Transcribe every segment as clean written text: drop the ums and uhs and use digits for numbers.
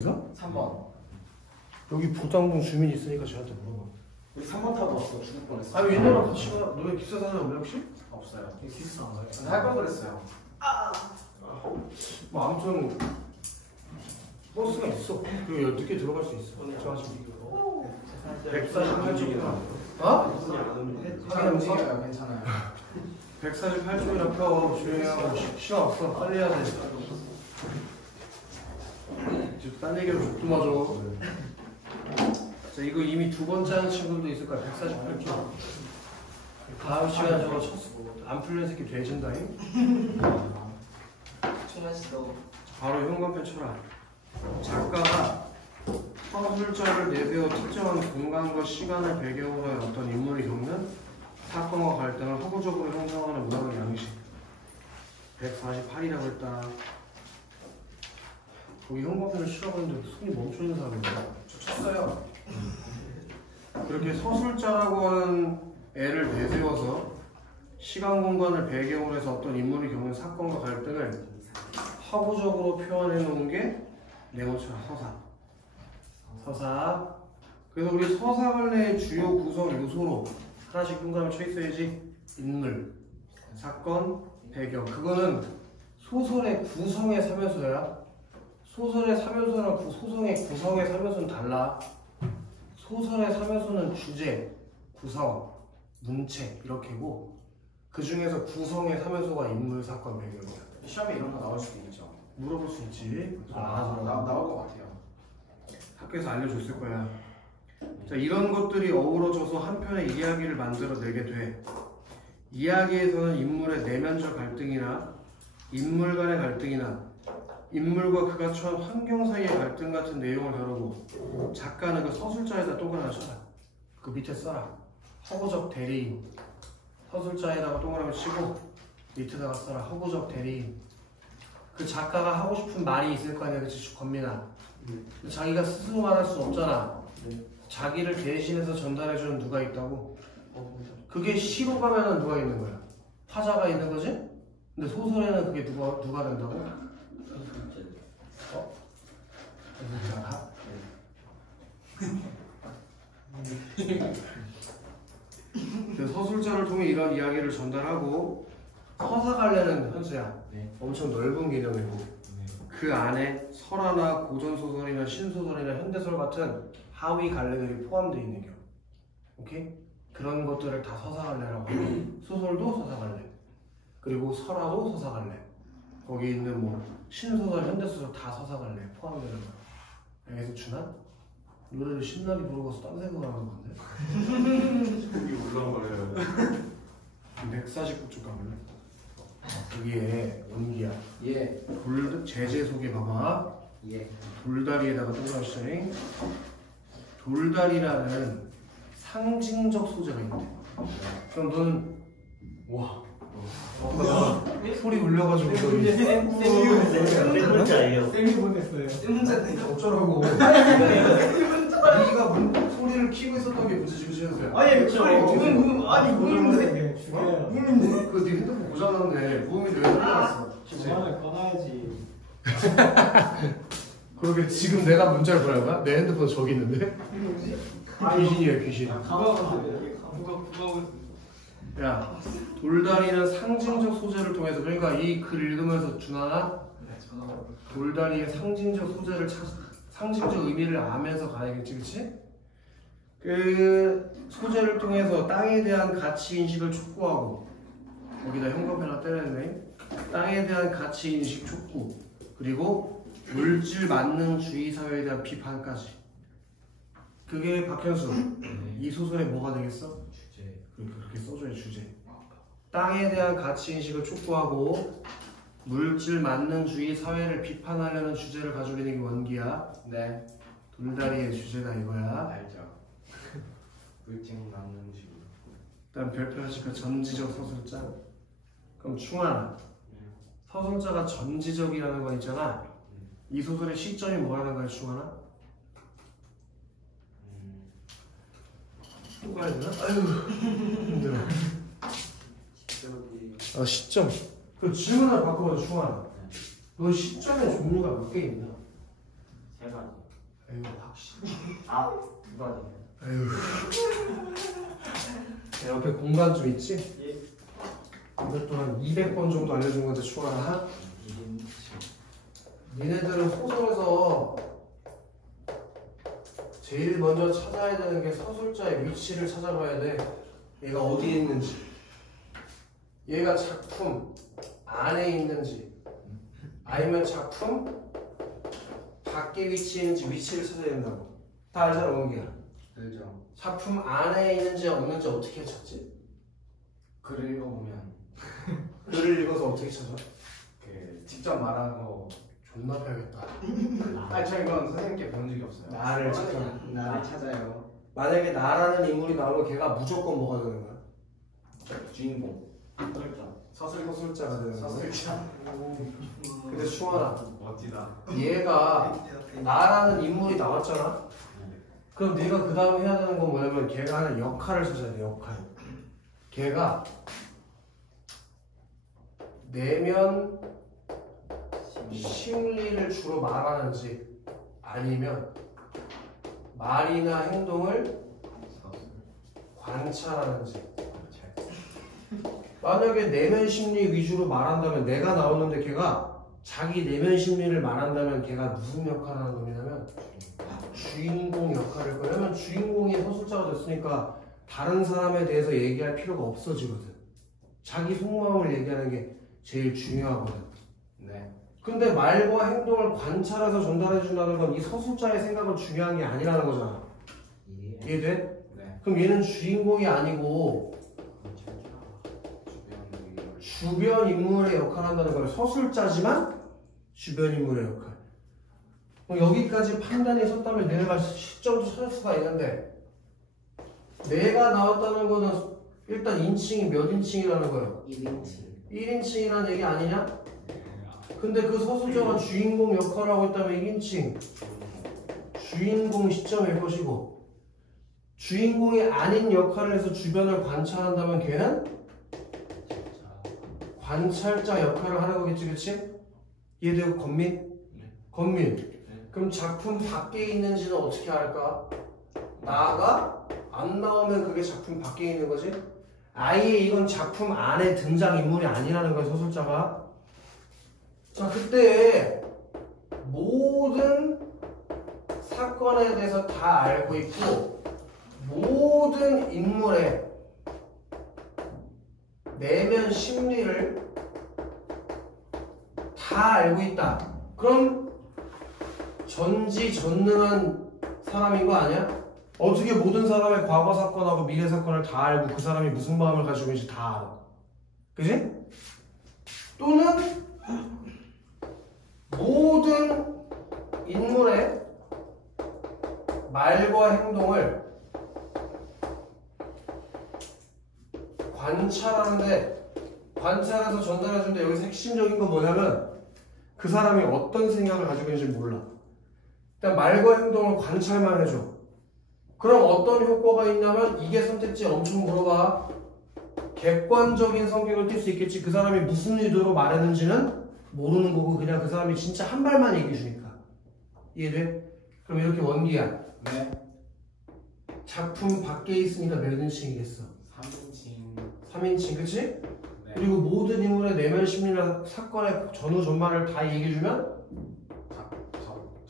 3번. 여기 부당동 주민 있으니까 쟤한테 물어봐. 우리 3번 타고 왔어. 죽을 뻔했어. 아니 얘네랑 같이 가. 너네 기차 사는 없냐 혹시? 없어요. 기차 안 가요? 할걸 그랬어요. 뭐 아무튼 버스가 있어. 그리고 늦게 들어갈 수 있어. 저 아직 148쪽이나. 어? 하긴 움직여요. 괜찮아요. 148쪽이나 펴. 조용히 하고 시간 없어. 빨리 해야 돼. 지금 딴 얘기로 족도 맞아. 자, 이거 이미 두 번째 하는 친구들도 있을 거야. 148쪽. 다음 시간에 저거 안 풀린 새끼 돼진다잉. 충만시도 바로 현관펜 쳐라. 작가가 서술자를 내세워 특정한 공간과 시간을 배경으로 한 어떤 인물이 겪는 사건과 갈등을 허구적으로 형성하는 문학의 양식. 148이라고 했다. 거기 현관펜을 치라고 했는데 손이 멈춰있는 사람이야. 저 쳤어요. 그렇게 서술자라고 하는 애를 내세워서 시간 공간을 배경으로 해서 어떤 인물이 겪는 사건과 갈등을 허구적으로 표현해 놓은 게 네모처럼 서사. 그래서 우리 서사관례의 주요 구성 요소로 하나씩 동그라미 쳐 있어야지. 인물, 사건, 배경. 그거는 소설의 구성의 3요소야. 소설의 3요소랑 소설의 구성의 3요소는 달라. 소설의 3요소는 주제, 구성, 문체 이렇게고, 그 중에서 구성의 3요소가 인물, 사건, 배경이야. 시험에 이런 거 나올 수도 있죠. 물어볼 수 있지. 나올 것 같아요. 학교에서 알려줬을 거야. 자, 이런 것들이 어우러져서 한 편의 이야기를 만들어내게 돼. 이야기에서는 인물의 내면적 갈등이나 인물 간의 갈등이나 인물과 그가 처한 환경 사이의 갈등 같은 내용을 다루고, 작가는 그 서술자에다 동그라미 쳐라. 그 밑에 써라. 허구적 대리인. 서술자에다가 동그라미 치고 밑에다가 써라. 허구적 대리인. 그 작가가 하고 싶은 말이 있을 거 아니야, 그치? 권민아. 자기가 스스로 말할 수 없잖아. 자기를 대신해서 전달해주는 누가 있다고? 그게 시로 가면은 누가 있는 거야? 화자가 있는 거지? 근데 소설에는 그게 누가 된다고? 어? 알아? 서술자를 통해 이런 이야기를 전달하고, 서사관례는 현수야. 엄청 넓은 개념이고, 그 안에 설화나 고전소설이나 신소설이나 현대소설 같은 하위 관례들이 포함되어 있는 경우. 오케이? 그런 것들을 다 서사관례라고 해요. 소설도 서사관례, 그리고 설화도 서사관례, 거기 있는 뭐 신소설, 현대소설 다 서사관례 포함되는 거야. 알겠어, 준아? 노래를 신나게 부르고서 딴 생각을 하는 건데? 속이 울렁거려요. 149쪽 가볼래? 여기에 원기야. 예. 제재 속에 봐봐. 예. 돌다리에다가 동그라미 치자니. 돌다리라는 상징적 소재가 있대. 그럼 너는 와 소리 울려가지고 쌤이 보냈어요. 어쩌라고. 네가 소리를 키고 있었던 게 문제지, 그치? 아니 무슨 죽여요. 네 핸드폰 고장났네. 부음인데 왜 흘러갔어? 전화를 꺼놔야지. 그러게 지금 내가 문자를 보낸 거야? 내 핸드폰 저기 있는데? 귀신이야, 귀신. 야, 돌다리는 상징적 소재를 통해서, 그러니까 이 글 읽으면서 준하나 돌다리의 상징적 소재를 상징적 의미를 아면서 가야겠지, 그치? 그 소재를 통해서 땅에 대한 가치 인식을 촉구하고, 거기다 현관펜 하나 때렸네. 땅에 대한 가치 인식 촉구, 그리고 물질 만능주의 사회에 대한 비판까지. 그게 박현수. 이 소설의 뭐가 되겠어? 주제. 그렇게 써줘야 주제. 땅에 대한 가치 인식을 촉구하고 물질 만능주의 사회를 비판하려는 주제를 가지고 있는 게 원기야. 네. 돌다리의 주제가 이거야. 알죠. 물질 만능주의. 일단 별표 하시니까 전지적 서술자. 그럼 충환아, 서술자가 전지적이라는 건 있잖아. 이 소설의 시점이 뭐라는 거야, 충환아? 또 가야 되나? 아유 힘들어. 시점. 그 질문을 바꿔봐줘, 충환아. 너 시점의 종류가 몇 개 있나? 세 가지. 에휴 확실히. 아, 두 가지. 에휴. 내 옆에 공간 좀 있지? 예. 이것도 한 200번 정도 알려준 건데 추가라. 니네들은 소설에서 제일 먼저 찾아야 되는 게 서술자의 위치를 찾아봐야 돼. 얘가 어디에 있는지, 얘가 작품 안에 있는지, 아니면 작품 밖에 위치에 있는지 위치를 찾아야 된다고. 다 알잖아, 원기야. 알죠. 작품 안에 있는지 없는지 어떻게 찾지? 글을 읽어보면 글을 읽어서 어떻게 찾아? 그 직접 말하는 거. 존나 패야겠다. 아니 저 이건 선생님께 배운 적이 없어요. 나를 찾아. 나를 찾아요. 만약에 나라는 인물이 나오면 걔가 무조건 뭐가 되는 거야? 주인공. 서술자가 되는 거야. 서술자. 근데 충원아, 멋지다. 얘가 나라는 인물이 나왔잖아? 그럼 네가 그 다음 해야 되는 건 뭐냐면 걔가 하는 역할을 찾아야 돼. 역할. 걔가 내면 심리를 주로 말하는지 아니면 말이나 행동을 관찰하는지. 만약에 내면 심리 위주로 말한다면, 내가 나오는데 걔가 자기 내면 심리를 말한다면 걔가 무슨 역할을 하는 놈이냐면 주인공 역할일 거야. 왜냐면 주인공이 서술자가 됐으니까 다른 사람에 대해서 얘기할 필요가 없어지거든. 자기 속마음을 얘기하는 게 제일 중요하거든. 네. 근데 말과 행동을 관찰해서 전달해 준다는 건 이 서술자의 생각은 중요한 게 아니라는 거잖아. 이해돼? 네. 그럼 얘는 주인공이 아니고 주변 인물의 역할을 한다는 거예요. 서술자지만 주변 인물의 역할. 그럼 여기까지 판단이 섰다면 내가 시점도 찾을 수가 있는데, 내가 나왔다는 거는 일단 인칭이 몇 인칭이라는 거예요? 1인칭. 1인칭이라는 얘기 아니냐? 근데 그 서술자가 주인공 역할을 하고 있다면 1인칭 주인공 시점일 것이고, 주인공이 아닌 역할을 해서 주변을 관찰한다면 걔는 관찰자 역할을 하는 거겠지, 그치? 이해되고 건민? 건민. 그럼 작품 밖에 있는지는 어떻게 알까? 나가 안 나오면 그게 작품 밖에 있는 거지? 아예 이건 작품 안에 등장인물이 아니라는 거야, 서술자가. 자, 그때 모든 사건에 대해서 다 알고 있고 모든 인물의 내면 심리를 다 알고 있다. 그럼 전지전능한 사람인 거 아니야? 어떻게 모든 사람의 과거 사건하고 미래 사건을 다 알고 그 사람이 무슨 마음을 가지고 있는지 다 알아. 그지? 또는 모든 인물의 말과 행동을 관찰하는데, 관찰해서 전달해주는데 여기서 핵심적인 건 뭐냐면 그 사람이 어떤 생각을 가지고 있는지 몰라. 일단 말과 행동을 관찰만 해줘. 그럼 어떤 효과가 있냐면, 이게 선택지 엄청 물어봐. 객관적인 성격을 띌 수 있겠지. 그 사람이 무슨 의도로 말했는지는 모르는 거고 그냥 그 사람이 진짜 한 말만 얘기해 주니까. 이해돼? 그럼 이렇게 원기야. 네. 작품 밖에 있으니까 몇 인칭이겠어? 3인칭. 3인칭, 그치? 네. 그리고 모든 인물의 내면 심리나 사건의 전후 전말을 다 얘기해주면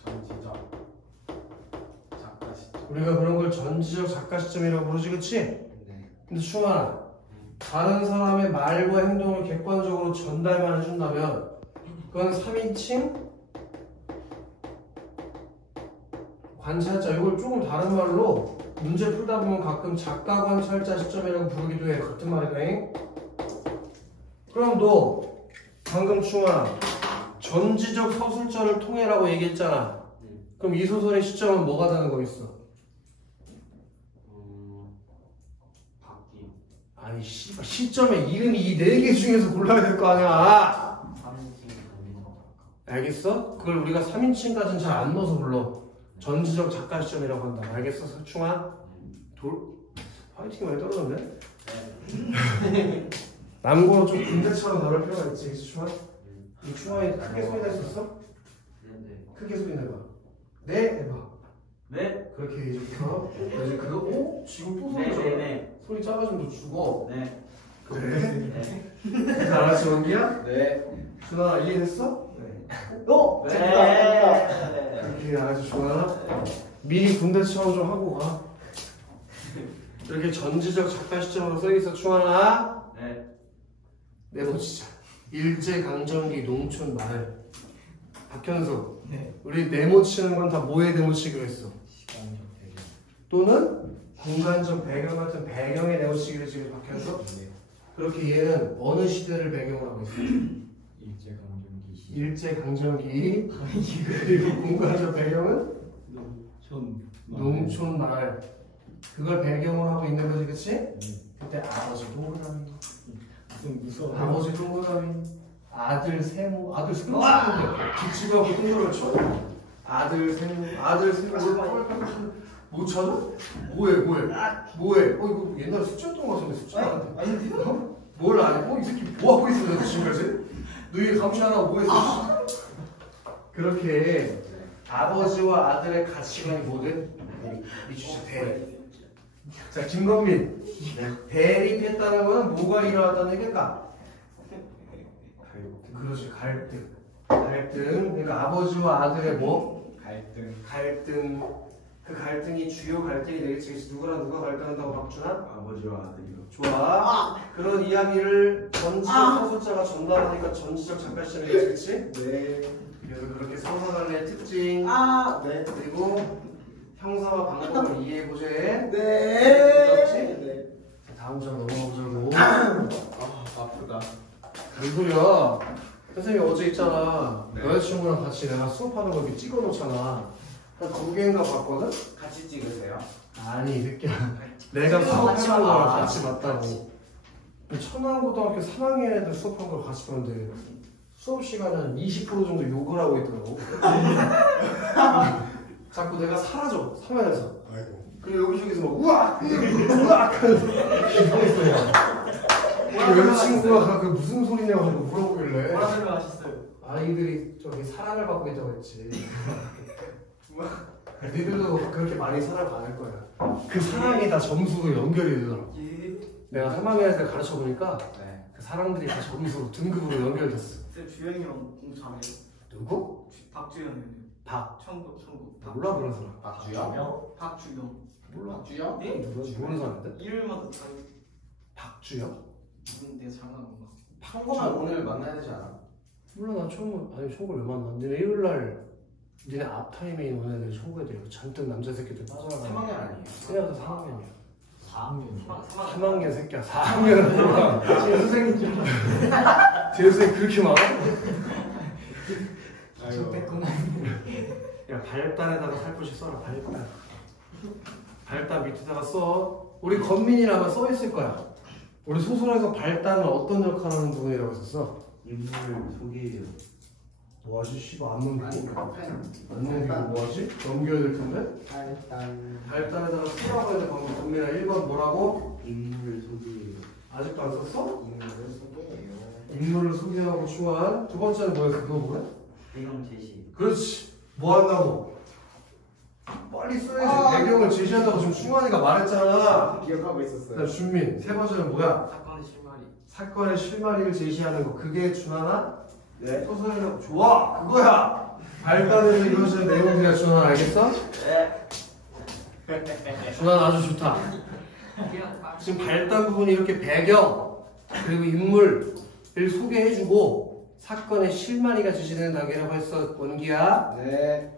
전지적 작가 시점. 우리가 그런 걸 전지적 작가 시점이라고 부르지, 그치? 네. 근데 충환아, 다른 사람의 말과 행동을 객관적으로 전달만 해준다면 그건 3인칭 관찰자. 이걸 조금 다른 말로 문제 풀다 보면 가끔 작가 관찰자 시점이라고 부르기도 해. 같은 말이네. 그럼 너 방금 충환아 전지적 서술자를 통해라고 얘기했잖아. 그럼 이 소설의 시점은 뭐가 되는 거겠어? 바퀴. 아니 씨발, 시점에 이름이 이 4개 중에서 골라야 될 거 아니야. 3인칭 전지적 작가. 알겠어? 그걸 우리가 3인칭까지는 잘 안 넣어서 불러. 전지적 작가 시점이라고 한다. 알겠어? 충환? 파이팅이 많이 떨어졌네? 남고로 좀 군대처럼 나올 필요가 있지, 충환? 이 충환이 크게 소리 낼수 있어? 네. 크게 소리 내봐. 네 해봐. 네. 그렇게 이제부터 이제 그거 지금 또 소리 져. 네. 소리 작아지면 너 죽어. 네. 그래? 네. 잘하지 원기야? 네. 준아 이해됐어? 네. 네. 그렇게 아주 좋아. 미리 군대 체험 좀 하고 가. 이렇게 전지적 작가 시점으로 써있어 충하나. 네. 네모치자. 일제강점기 농촌 마을. 박현수. 네. 우리 네모치는 건 다 뭐에 네모치기로 했어? 시간적 배경. 또는 공간적 배경 같은 배경에 네모치기로 지금 박현수. 그렇게 얘는 어느 시대를 배경으로 하고 있어? 일제강점기 시. 일제강점기. 그리고 공간적 배경은 농촌 마을. 그걸 배경으로 하고 있는 거지, 그치? 그때 아버지 동그라미. 좀 무서워. 아버지 동그라미. 아들 세모. 아들 세모. 기치하고 동그라미 쳐. 아들 세모. 아들 세모. 못 찾아? 뭐해? 이거 옛날에 숙제했던 거 같은데 숙제. 아닌데요? 뭘 아니? 이 새끼 뭐 하고 있어 내가 지금까지? 너 이게 감시하라고 뭐 했어? 그렇게 아버지와 아들의 가치관이 뭐든 이주시 대립. 자 김건민 대립했다는 거는 뭐가 일어났다는 얘기일까? 그렇지 갈등. 그러니까 아버지와 아들의 뭐? 갈등. 그 갈등이 주요 갈등이 되겠지. 그래서 누구랑 누가 갈등한다고 박준아? 아버지와 아들이요. 좋아. 그런 이야기를 전지적 서술자가 전달하니까 전지적 작가 시점이 되겠지? 네. 그래서 그렇게 서사관의 특징. 네. 그리고 형사와 방법을 이해해보세. 네. 자, 다음 장 넘어가보자고. 아프다. 무슨 소리야? 선생님이 어제 있잖아. 네. 여자친구랑 같이 내가 수업하는 거 이렇게 찍어놓잖아. 한 2개인가 봤거든? 같이 찍으세요? 아니, 이 새끼야. 내가 수업하는 거랑 같이 봤다고. 천안고등학교 3학년 애들 수업한 걸 같이 봤는데 수업 시간은 20% 정도 욕을 하고 있더라고. 자꾸 내가 사라져, 화면에서. 아이고. 그리고 여기저기서 막 우악! 우악! 하는데 기분이 있어요. 여자친구가 그 무슨 소리냐고 자꾸 물어보길래 뭐라 설명하셨어요? 아이들이 저기 사랑을 받고 있다고 했지. 니들도 그렇게 많이 사랑받을 거야. 그 사랑이 다 점수로 연결이 되더라고. 내가 3학년 애들 가르쳐보니까 네. 그 사랑들이 다 점수로 등급으로 연결됐어. 쌤 주영이랑 공부 잘해요. 누구? 박주영이요. 천국. 몰라 그런 사람. 박주영? 박주영. 몰라. 박주영? 네? 누구지? 모르는 사람인데? 일요일마다 다른 박주영? 내가 장난한 건가? 판거만 오늘 만나야 되지 않아? 몰라 나 처음 왜 만나? 니네 일요일날 니네 앞타임에 있는 애들 총구 애들 잔뜩 남자 새끼들 빠져나가. 3학년 아니에요? 그냥 3학년이야. 4학년. 3학년 새끼야. 4학년은 뭐야? 제 선생님 제 선생님 그렇게 많아? 저 뺐구나. 야 발단에다가 살포시 써라. 발단 밑에다가 써. 우리 건민이라면 써 있을 거야. 우리 소설에서 발단은 어떤 역할을 하는 부분이라고 했었어? 인물을 소개해요. 뭐하지? 씨발 안 넘기고 펜. 안 넘기고 뭐하지? 넘겨야 될 텐데? 일단 발단에다가 쓰라고 해야 돼. 방금 건민아 1번 뭐라고? 인물을 소개해요. 아직도 안 썼어? 인물을 소개해요. 인물을 소개하고 추한. 두 번째는 뭐야? 그거 뭐야? 배경 제시. 그렇지. 뭐 한다고? 빨리 써야지. 배경을 제시한다고 지금 충환이가 말했잖아. 기억하고 있었어요. 그다음 준민. 세 번째는 뭐야? 사건의 실마리. 사건의 실마리를 제시하는 거. 그게 준하나? 네. 소설에서 좋아. 그거야. 발단에서 이루어지는 내용들이야. 준하 알겠어? 네. 준하 아주 좋다. 지금 발단 부분이 이렇게 배경 그리고 인물을 소개해주고 사건의 실마리가 제시되는 단계라고 했어. 원기야. 네.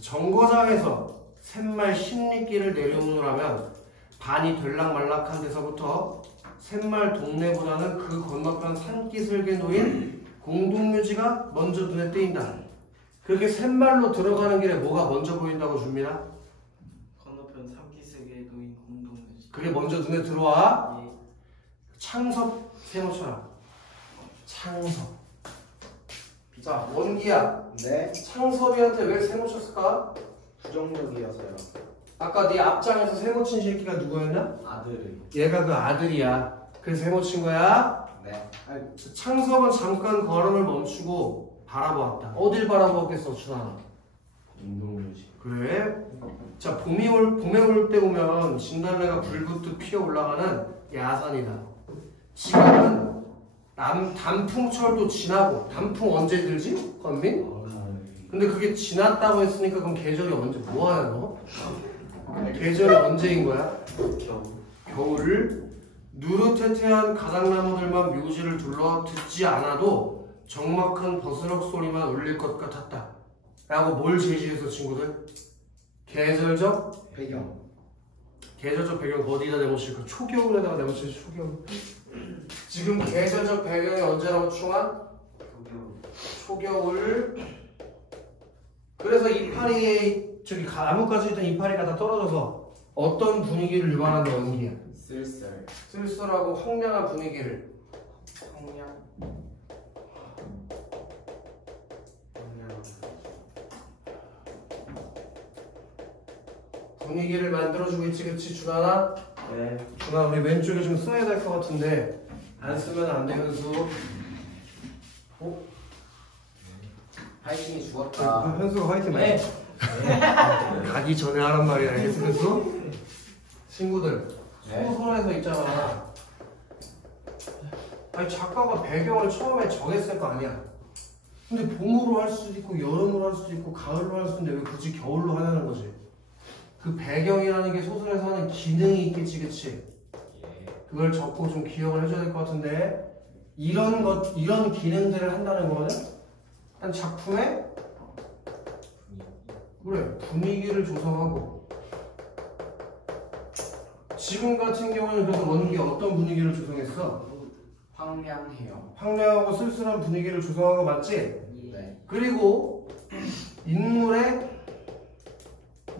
정거장에서 샘말 십리길을 내려오느라면 반이 들락말락한 데서부터 샘말 동네보다는 그 건너편 산기슭에 놓인 공동묘지가 먼저 눈에 띄인다. 그렇게 샘말로 들어가는 길에 뭐가 먼저 보인다고 줍니다. 건너편 삼기슭에 놓인 공동묘지. 그게 먼저 눈에 들어와. 예. 창섭 세모처럼. 창섭. 자 원기야. 네. 창섭이한테 왜 세모 쳤을까? 부정력이어서요. 아까 네 앞장에서 세모 친 새끼가 누구였냐? 아들이. 얘가 그 아들이야. 그래서 세모 친 거야. 네. 창섭은 잠깐 걸음을 멈추고 바라보았다. 어딜 바라보았겠어, 준아? 운동유지. 그래? 자, 봄에 올 때 오면 진달래가 불붙듯 피어 올라가는 야산이다. 지금은 단풍철도 지나고, 단풍 언제 들지? 건민? 근데 그게 지났다고 했으니까 그럼 계절이 언제? 뭐하냐 너? 계절이 언제인 거야? 겨울. 누르테테한 가닥나무들만 묘지를 둘러 듣지 않아도 적막한 버스럭 소리만 울릴 것 같았다. 라고 뭘 제시했어 친구들? 계절적 배경. 계절적 배경 어디다 내놓으실까? 초겨울에다가 내놓으실 초겨울. 지금 계절적 배경이 언제라고 충한? 초겨울. 그래서 이파리에 저기 나뭇가지 있던 이파리가 다 떨어져서 어떤 분위기를 유발한다 연기야? 쓸쓸. 쓸쓸하고 황량한 분위기를. 청량. 분위기를 만들어주고 있지, 그치 준하나? 네. 준하 우리 왼쪽에 좀 써야 될 것 같은데 안 쓰면 안 돼, 현수. 어? 파이팅이 죽었다. 현수가 화이팅 많이. 네. 가기 전에 하란 말이야, 알겠어, 현수? 친구들, 네. 소설에서 있잖아. 아니 작가가 배경을 처음에 정했을 거 아니야. 근데 봄으로 할 수도 있고 여름으로 할 수도 있고 가을로 할 수도 있는데 왜 굳이 겨울로 하냐는 거지. 그 배경이라는 게 소설에서 하는 기능이 있겠지, 그치? 그걸 적고 좀 기억을 해줘야 될 것 같은데 이런 기능들을 한다는 거는 한 작품의 그래 분위기를 조성하고 지금 같은 경우는 그래서 원기 어떤 분위기를 조성했어? 황량해요. 황량하고 쓸쓸한 분위기를 조성한 거 맞지? 네. 그리고 인물의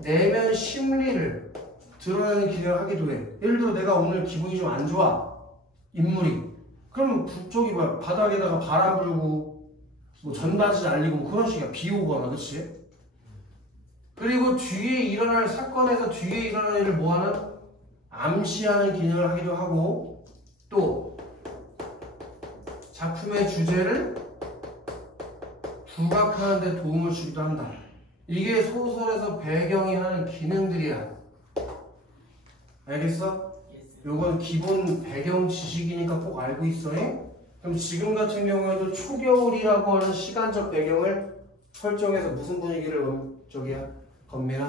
내면 심리를 드러내는 기능을 하기도 해. 예를 들어 내가 오늘 기분이 좀 안 좋아. 인물이. 그럼 저기 뭐야 바닥에다가 바람 불고 뭐 전단지 날리고 뭐 그런 식이야. 비 오거나 그치? 그리고 뒤에 일어날 사건에서 뒤에 일어날 일을 뭐하는? 암시하는 기능을 하기도 하고 또 작품의 주제를 부각하는 데 도움을 주기도 한다. 이게 소설에서 배경이 하는 기능들이야. 알겠어? 요건 기본 배경 지식이니까 꼭 알고 있어. 그럼 지금 같은 경우에도 초겨울이라고 하는 시간적 배경을 설정해서 무슨 분위기를 저기야? 건민아?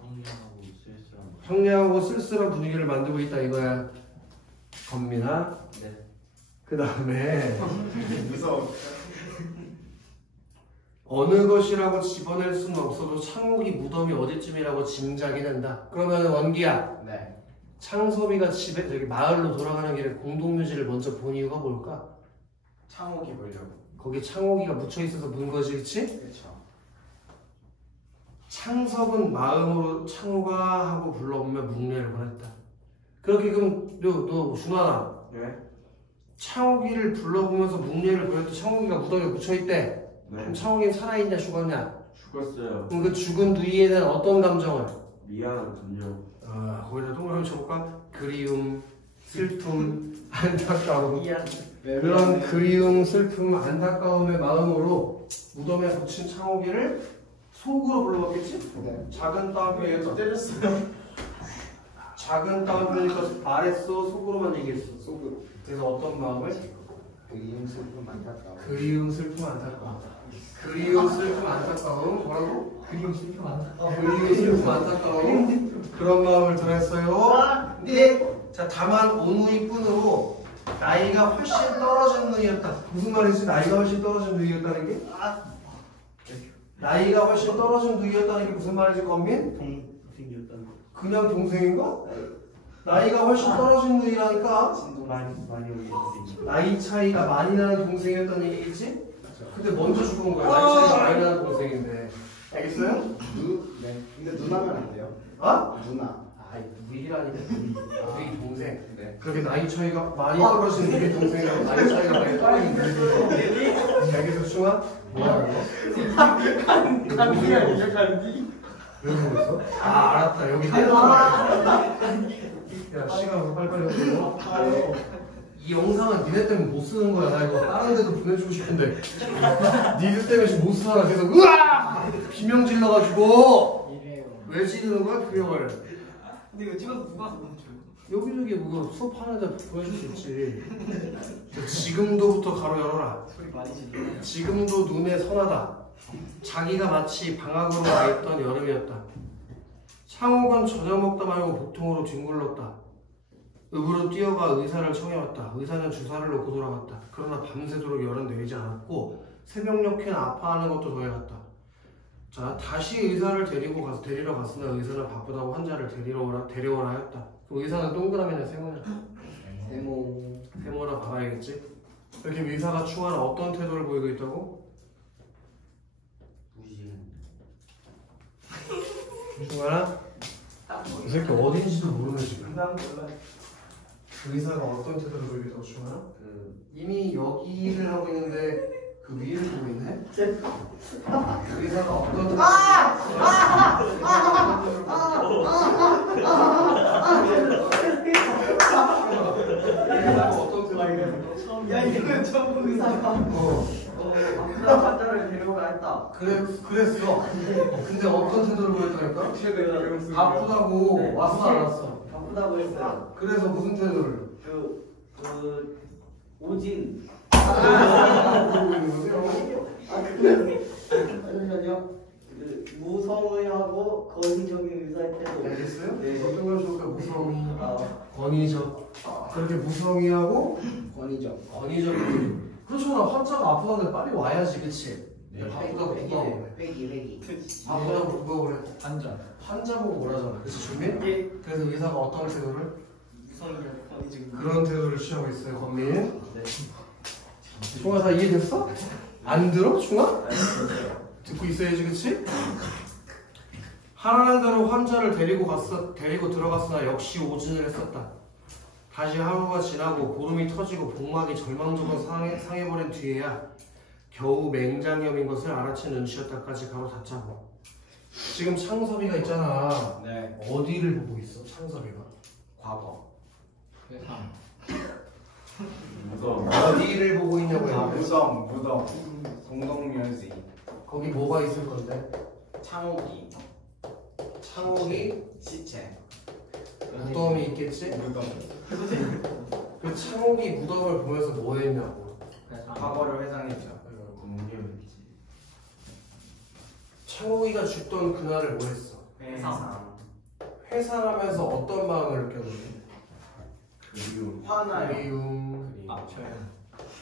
황량하고 쓸쓸한. 황량하고 쓸쓸한 분위기를 만들고 있다 이거야. 건민아? 네. 그 다음에 무서워. 어느 것이라고 집어낼 수는 없어도 창욱이 무덤이 어디쯤이라고 짐작이 된다. 그러면 원기야, 네. 창섭이가 집에 저기 마을로 돌아가는 길에 공동묘지를 먼저 본 이유가 뭘까? 창옥이 보려고. 거기 창욱이가 묻혀 있어서 본 거지, 그치? 그렇죠. 창섭은 마음으로 창욱아 하고 불러보며 묵례를 보냈다. 그렇게 그럼 너 준환아, 네. 창욱이를 불러보면서 묵례를 보냈더니 창욱이가 무덤에 묻혀 있대. 네. 그럼 창욱이는 살아있냐 죽었냐? 죽었어요. 그럼 그 죽은 누이에 대한 어떤 감정을? 미안한 감정. 거기다 동그라미 쳐볼까? 그리움, 슬픔, 안타까움. 네, 그런 그리움, 슬픔, 안타까움의 마음으로 무덤에 붙인 창욱이를 속으로 불러봤겠지? 네. 작은 따옴표에서 때렸어요. 작은 따옴표니까 말했어, 속으로만 얘기했어. 속으로. 그래서 어떤 마음을? 그리움 슬픔 안타까움. 그리움, 슬픔, 안타까움. 그리움, 슬픔, 안타까움. 뭐라고? 그리고 슬픔 안타까워. 그리움, 슬픔, 안타까움. 그런 마음을 전했어요. 네. 자, 다만 오누이뿐으로 나이가 훨씬 떨어진 누이였다. 무슨 말이지? 나이가 훨씬 떨어진 누이였다는 게? 나이가 훨씬 떨어진 누이였다는 게 무슨 말이지, 건민? 동생이었다는 거. 그냥 동생인가? 나이가 훨씬 떨어진 누이라니까? 많이 올렸어요. 나이 차이가 많이 나는 동생이었다는 얘기겠지? 근데 먼저 죽은 거야. 나이 차이가 많이 나는 동생인데. 알겠어요? 네. 근데 누나면 안 돼요. 어? 누나. 아이, 누이라니까 누이 동생. 네. 그렇게 나이 차이가 많이 떨어진 우리 동생이랑 나이 차이가 많이 떨어진 동생. 알겠어, 충아? 뭐야, 이거? 간디 아니죠 간디? 왜 보고 있어? 아, 알았다. 여기 떼어놔. 야, 시간 빨리빨리 가지고. 이 영상은 니네 때문에 못 쓰는 거야. 나 이거 다른 데도 보내주고 싶은데. 니들 때문에 지금 못 쓰잖아. 계속, 으아! 비명 질러가지고 이래요. 왜 지르는 거야 비명을? 근데 이거 찍어서 누가 보는 줄? 여기저기 뭐 수업하는데 보여줄 수 있지. 지금도부터 가로 열어라. 소리 많이 지르네. 지금도 눈에 선하다. 자기가 마치 방학으로 와 있던 여름이었다. 창호건 저녁 먹다 말고 복통으로 뒹굴렀다. 읍으로 뛰어가 의사를 청해왔다. 의사는 주사를 놓고 돌아갔다. 그러나 밤새도록 열은 내리지 않았고 새벽녘엔 아파하는 것도 더해갔다. 자, 다시 의사를 데리러 갔으나 의사는 바쁘다고 환자를 데려오라 했다. 그럼 의사는 동그라미냐 세모냐? 세모. 세모나 봐봐야겠지? 이렇게 의사가 충하는 어떤 태도를 보이고 있다고? 충하나? 이 새끼 어딘지도 모르는 지금. 의사가 어떤 태도를 보이고 있다고 충하나? 이미 여기를 하고 있는데 그 위를 보고 있네? 의사가 어떤 태도를 야 이거 전부 의사가. 그냥 환자를 데려오라 했다. 그랬어. 근데 어떤 태도를 보였다니까? 바쁘다고 왔어 안 왔어? 바쁘다고 했어요. 그래서 무슨 태도를? 오진. 보고 있는 거세요? 아니요. 무성의하고 건의적인 의사의 태도. 알겠어요? 네. 어떤 걸 좋을까? 무성의, 아, 권위적. 그렇게 무성의하고 권위죠. 권위적인. 그렇잖아. 환자가 아프다는데 빨리 와야지, 그치? 바쁘다고 누가 그래? 회기. 바쁘다고 누가 그래? 반전. 환자 보고 뭐라잖아. 그치, 준비? 그래서 의사가 어떤 태도를? 무성이랑 권위적인. 그런 태도를 취하고 있어요, 권민. 네. 충아 다 이해됐어? 안 들어, 충아? 알겠어요. 듣고 있어야지, 그치? 하라는 대로 환자를 데리고 들어갔으나 역시 오진을 했었다. 다시 하루가 지나고 보름이 터지고 복막이 절망적으로 상해버린 뒤에야 겨우 맹장염인 것을 알아챈 눈치였다까지 가로 닫자고. 지금 창섭이가 있잖아. 네. 어디를 보고 있어, 창섭이가? 과거. 회상. 무서워. 어디를 보고 있냐고요? 아, 무덤. 공동묘지. 거기 뭐가 있을 건데? 창호기. 창옥이 시체. 무덤이 있겠지? 무덤. 그 창옥이 무덤을 보면서 뭐 했냐고. 과거를 회상했죠. 창옥이가 죽던 그날을 뭐 했어? 회상. 회상하면서 어떤 마음을 느꼈는데? 화나요. 그리움. 저요.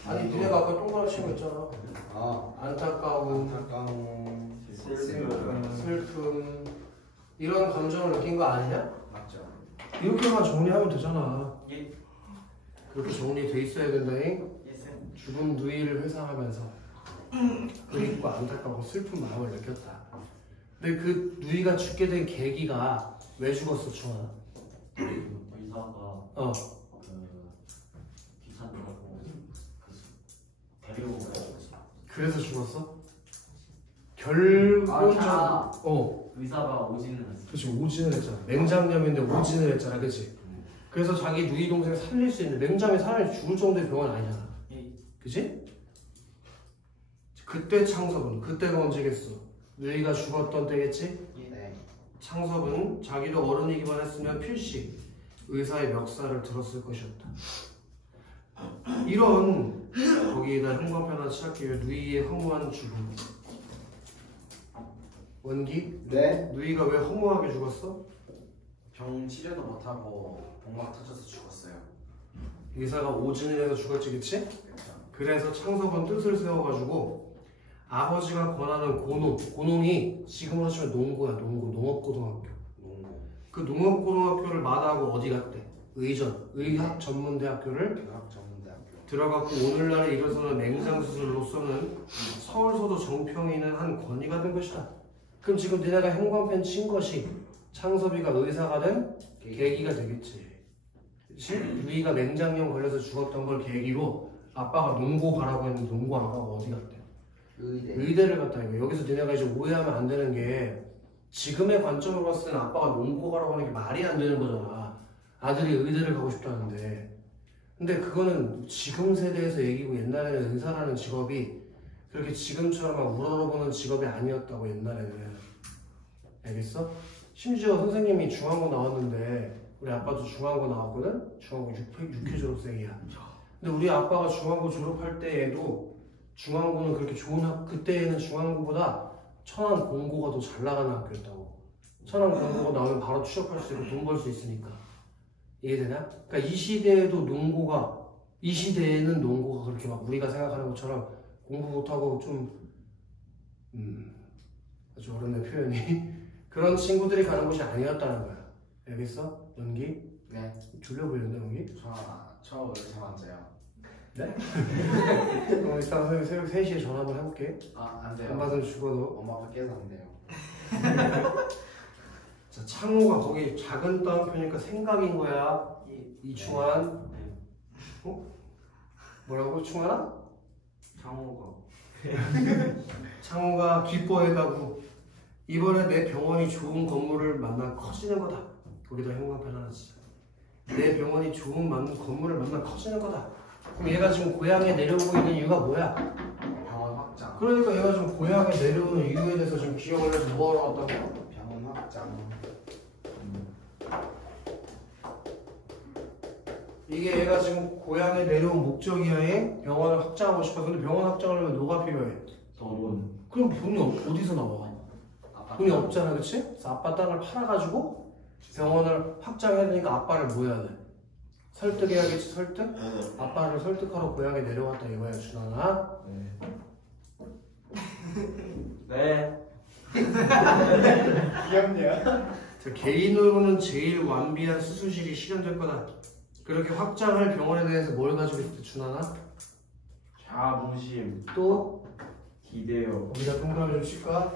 아니 니네가 아까 동그랗게 친거 있잖아. 아, 안타까움, 안타까움. 슬픔 이런 감정을 느낀 거 아니냐? 맞죠. 이렇게만 정리하면 되잖아. 예. 그렇게 정리돼 있어야 된다잉. 예쌤. 죽은 누이를 회상하면서 그립고 안타까워 슬픈 마음을 느꼈다. 근데 그 누이가 죽게 된 계기가 왜 죽었어, 충아? 의사가 어. 그 기사님하고 데리고 가고 그래서 죽었어? 결론적으로 의사가 오지는 했어. 그렇지, 오진을 했잖아. 맹장염인데 오진을 했잖아, 그렇지? 그래서 자기 누이 동생 살릴 수 있는, 맹장에 사람이 죽을 정도의 병은 아니잖아, 그렇지? 그때 창섭은 그때가 언제겠어? 누이가 죽었던 때겠지? 네. 창섭은 자기도 어른이기만 했으면 필시 의사의 멱살을 들었을 것이었다. 이런 거기에다 형광펜을 찾기 위해 누이의 허무한 죽음. 원기? 네. 누이가 왜 허무하게 죽었어? 병 치료도 못하고 복막 터져서 죽었어요. 의사가 오진을 해서 죽었지, 그치? 그렇죠. 그래서 창섭은 뜻을 세워가지고 아버지가 권하는 고농이 지금으로 치면 농고야, 농업고등학교. 그 농업고등학교를 마다하고 어디 갔대? 의학전문대학교를 의학전문대학교. 들어갔고 오늘날에 일어서는 맹장수술로서는 서울서도 정평이 있는 한 권위가 된 것이다. 그럼 지금 니네가 형광펜 친 것이 창섭이가 의사가 된 계기가 되겠지. 그치? 누이가 맹장염 걸려서 죽었던 걸 계기로 아빠가 농고 가라고 했는데 농고 안 가고 어디 갔대? 의대를 갔다 이거. 여기서 니네가 이제 오해하면 안 되는 게 지금의 관점으로 봤을 때는 아빠가 농고 가라고 하는 게 말이 안 되는 거잖아. 아들이 의대를 가고 싶다는데. 근데 그거는 지금 세대에서 얘기고 옛날에는 의사라는 직업이 그렇게 지금처럼 막 우러러보는 직업이 아니었다고 옛날에는. 알겠어? 심지어 선생님이 중앙고 나왔는데 우리 아빠도 중앙고 나왔거든? 중앙고 6회 졸업생이야. 근데 우리 아빠가 중앙고 졸업할 때에도 중앙고는 그렇게 좋은 그때에는 중앙고보다 천안 공고가 더 잘 나가는 학교였다고. 천안 공고가 나오면 바로 취업할 수 있고 돈 벌 수 있으니까. 이해되냐? 그러니까 이 시대에도 이 시대에는 농고가 그렇게 막 우리가 생각하는 것처럼 공부 못하고 좀 아주 어렵네 표현이. 그런 친구들이 가는 곳이 아니었다는 거야. 알겠어? 연기? 네. 졸려 보이는데 연기? 저 원래 잠안 자요. 네? 그럼 이따 새벽 3시에 전화 한번 해볼게. 안 돼요. 안 받으면 죽어도. 엄마 아빠 깨서 안 돼요. 자, 창호가 거기 작은 따옴표니까 생각인 거야. 이충환. 어? 뭐라고? 충환아? 창호가 창호가 기뻐해가고 이번에 내 병원이 좋은 건물을 만나 커지는 거다. 거기다 형광펜 하나씩. 내 병원이 좋은 건물을 만나 커지는 거다. 그럼 얘가 지금 고향에 내려오고 있는 이유가 뭐야? 병원 확장. 그러니까 얘가 지금 고향에 내려오는 이유에 대해서 지금 기억을 해서 뭐하러 왔다고? 병원 확장. 이게 얘가 지금 고향에 내려온 목적이야. 얘 병원을 확장하고 싶어. 근데 병원 확장을 하면 뭐가 필요해? 돈 그럼 돈이 어디서 나와? 돈이 없잖아, 그치? 그래서 아빠 땅을 팔아가지고 병원을 확장해야 되니까 아빠를 뭐 해야 돼? 설득해야겠지, 설득? 아빠를 설득하러 고향에 내려왔다 이거야, 준환아. 네 귀엽냐? 자, 개인으로는 제일 완비한 수술실이 실현될 거다. 그렇게 확장할 병원에 대해서 뭘 가지고 있을 때, 준환아? 자부심 또 기대요 거기다 동그라미 좀 칠까?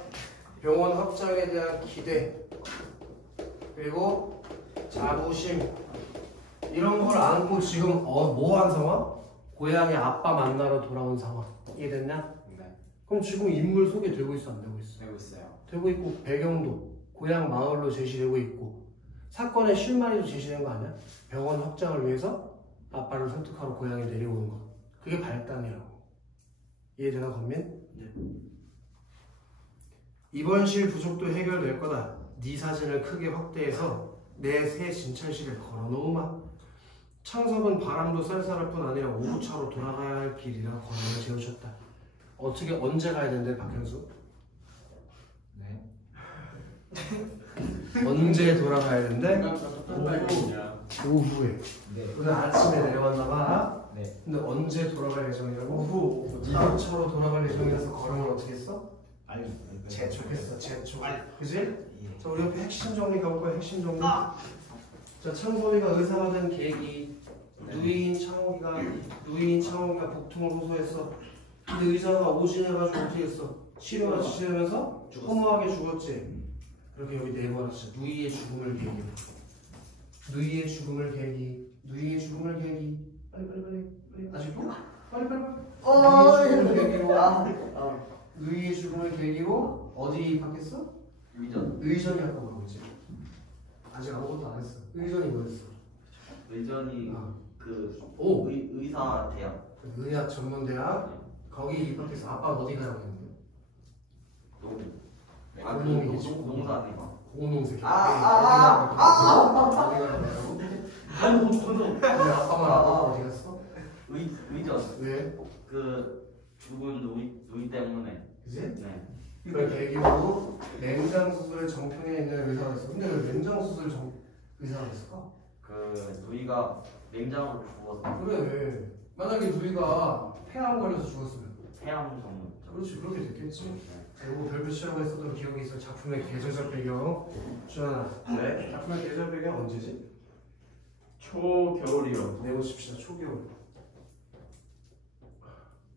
병원 확장에 대한 기대, 그리고 자부심, 이런 걸 안고 지금 뭐 한 상황? 고향에 아빠 만나러 돌아온 상황. 이해됐냐? 네. 그럼 지금 인물 소개되고 있어, 안 되고 있어? 되고 있어요. 되고 있고, 배경도 고향 마을로 제시되고 있고, 사건의 실마리도 제시된 거 아니야? 병원 확장을 위해서 아빠를 설득하러 고향에 내려오는 거. 그게 발단이라고. 이해되나, 권민? 네. 입원실 부족도 해결될 거다. 네 사진을 크게 확대해서 내 새 진찰실에 걸어놓으마. 창섭은 바람도 쌀쌀할 뿐 아니라 오후차로 돌아가야 할 길이라 걸음을 재우셨다. 어떻게 언제 가야 된대, 박현수? 네. 언제 돌아가야 된대? 오후. 오후에. 네. 오늘 아침에 내려왔나 봐. 네. 근데 언제 돌아갈 예정이라고? 오후차로 돌아갈 예정이라서 걸음을 어떻게 했어? 아니. 재촉했어, 재촉. 그지? 예. 자, 우리 옆에 핵심 정리 가볼까요? 핵심 정리. 자, 창섭이가 의사가 된 계기. 누이인 창호기가 복통을 호소했어. 근데 의사가 오진해가지고 어떻게 했어? 치료가 지시되면서 허무하게 죽었지. 그렇게 여기 네 번 했어. 누이의 죽음을 계기로. 누이의 죽음을 계기. 누이의 죽음을 계기. 빨리. 아직도? 빨리. 누이의 죽음을 계기로. 누이의 죽음을 계기로 어디 입학했어? 의전이 아까 뭐라고 했지? 아직 아무것도 안 했어. 의전이 뭐였어? 의전이 오! 의사 대학 의학 전문대학. 거기 입학해서 아빠 어디 가라고 했는데? 공농이겠지. 농사니까 공농생. 아, 어디 가라고? 근데 아빠만 어디 갔어? 의전 왜? 죽은 누이 때문에 그지? 네 그걸 계기로 맹장 수술의 정편에 있는 의사가 있어. 근데 왜 맹장 수술 의사가 있을까? 누이가 냉장으로 죽어서 그래. 만약에 누이가 폐암 걸려서 죽었으면. 폐암 전문 그렇지, 그렇게 됐겠지. 그리고 별표 치라고 했었던 기억이 있어. 작품의 계절적 배경. 준환아. 네 작품의 계절 배경 언제지? 초겨울이요 내보십시다. 초겨울.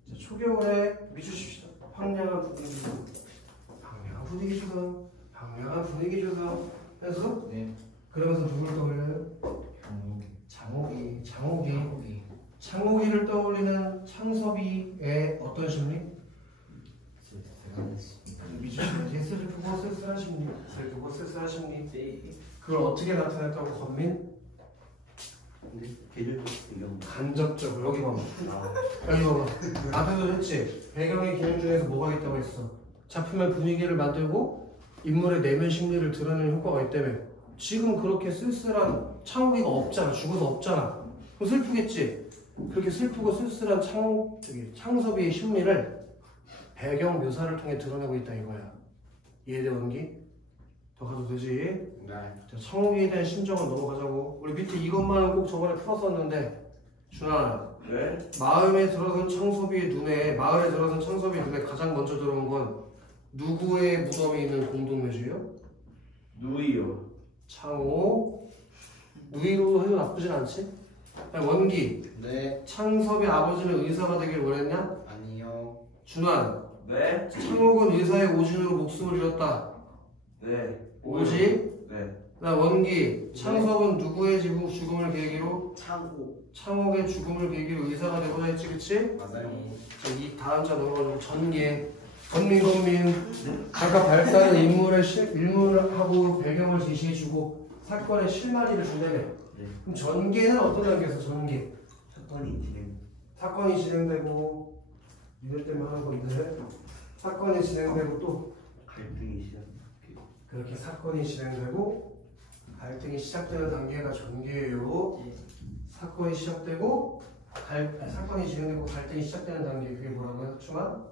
자, 초겨울에 미주십시다. 황량한 분위기 조성 해서 네. 그러면서 누굴 떠올려요? 장호기를 떠올리는 창섭이의 어떤 심리? 미주십시다. 슬프고 쓸쓸한 심리. 그걸 어떻게 나타냈다고, 권민? 근데 계절적 배경. 간접적으로 여기 봐봐. 아, 여기 봐봐. 앞에서 했지. 배경의 기능 중에서 뭐가 있다고 했어. 작품의 분위기를 만들고 인물의 내면 심리를 드러내는 효과가 있다며. 지금 그렇게 쓸쓸한 창욱이가 없잖아. 죽어서 없잖아. 그럼 슬프겠지. 그렇게 슬프고 쓸쓸한 창섭이의 심리를 배경 묘사를 통해 드러내고 있다 이거야. 이해돼 원기? 더 가도 되지? 네. 자, 창욱이에 대한 심정은 넘어가자고. 우리 밑에 이것만은 꼭 저번에 풀었었는데 준아, 네. 마을에 들어선 창섭이의 눈에 가장 먼저 들어온 건 누구의 무덤이 있는 공동묘지예요? 누이요. 창욱, 누이로 해도 나쁘진 않지? 자, 원기, 네. 창섭의 아버지는 의사가 되길 원했냐? 아니요. 준환, 네. 창욱은 의사의 오진으로 목숨을 잃었다. 네. 오지? 네. 그다음 원기, 창섭은 누구의 죽음을 계기로? 차고. 창욱의 죽음을 계기로 의사가 되고자 했지, 그치? 맞아요. 자, 이 다음 자 넘어가지고 전개, 건민 각각 발사하는 인물을 하고 배경을 제시해주고 사건의 실마리를 준다며. 네. 그럼 전개는 어떤 단계에서 전개? 사건이 진행. 사건이 진행되고 니들 때문에 하는 건데 사건이 진행되고 또 갈등이 시작. 그렇게 사건이 진행되고 갈등이 시작되는 단계가 전개예요. 사건이 시작되고 사건이 진행되고 갈등이 시작되는 단계 그게 뭐라고요? 충아?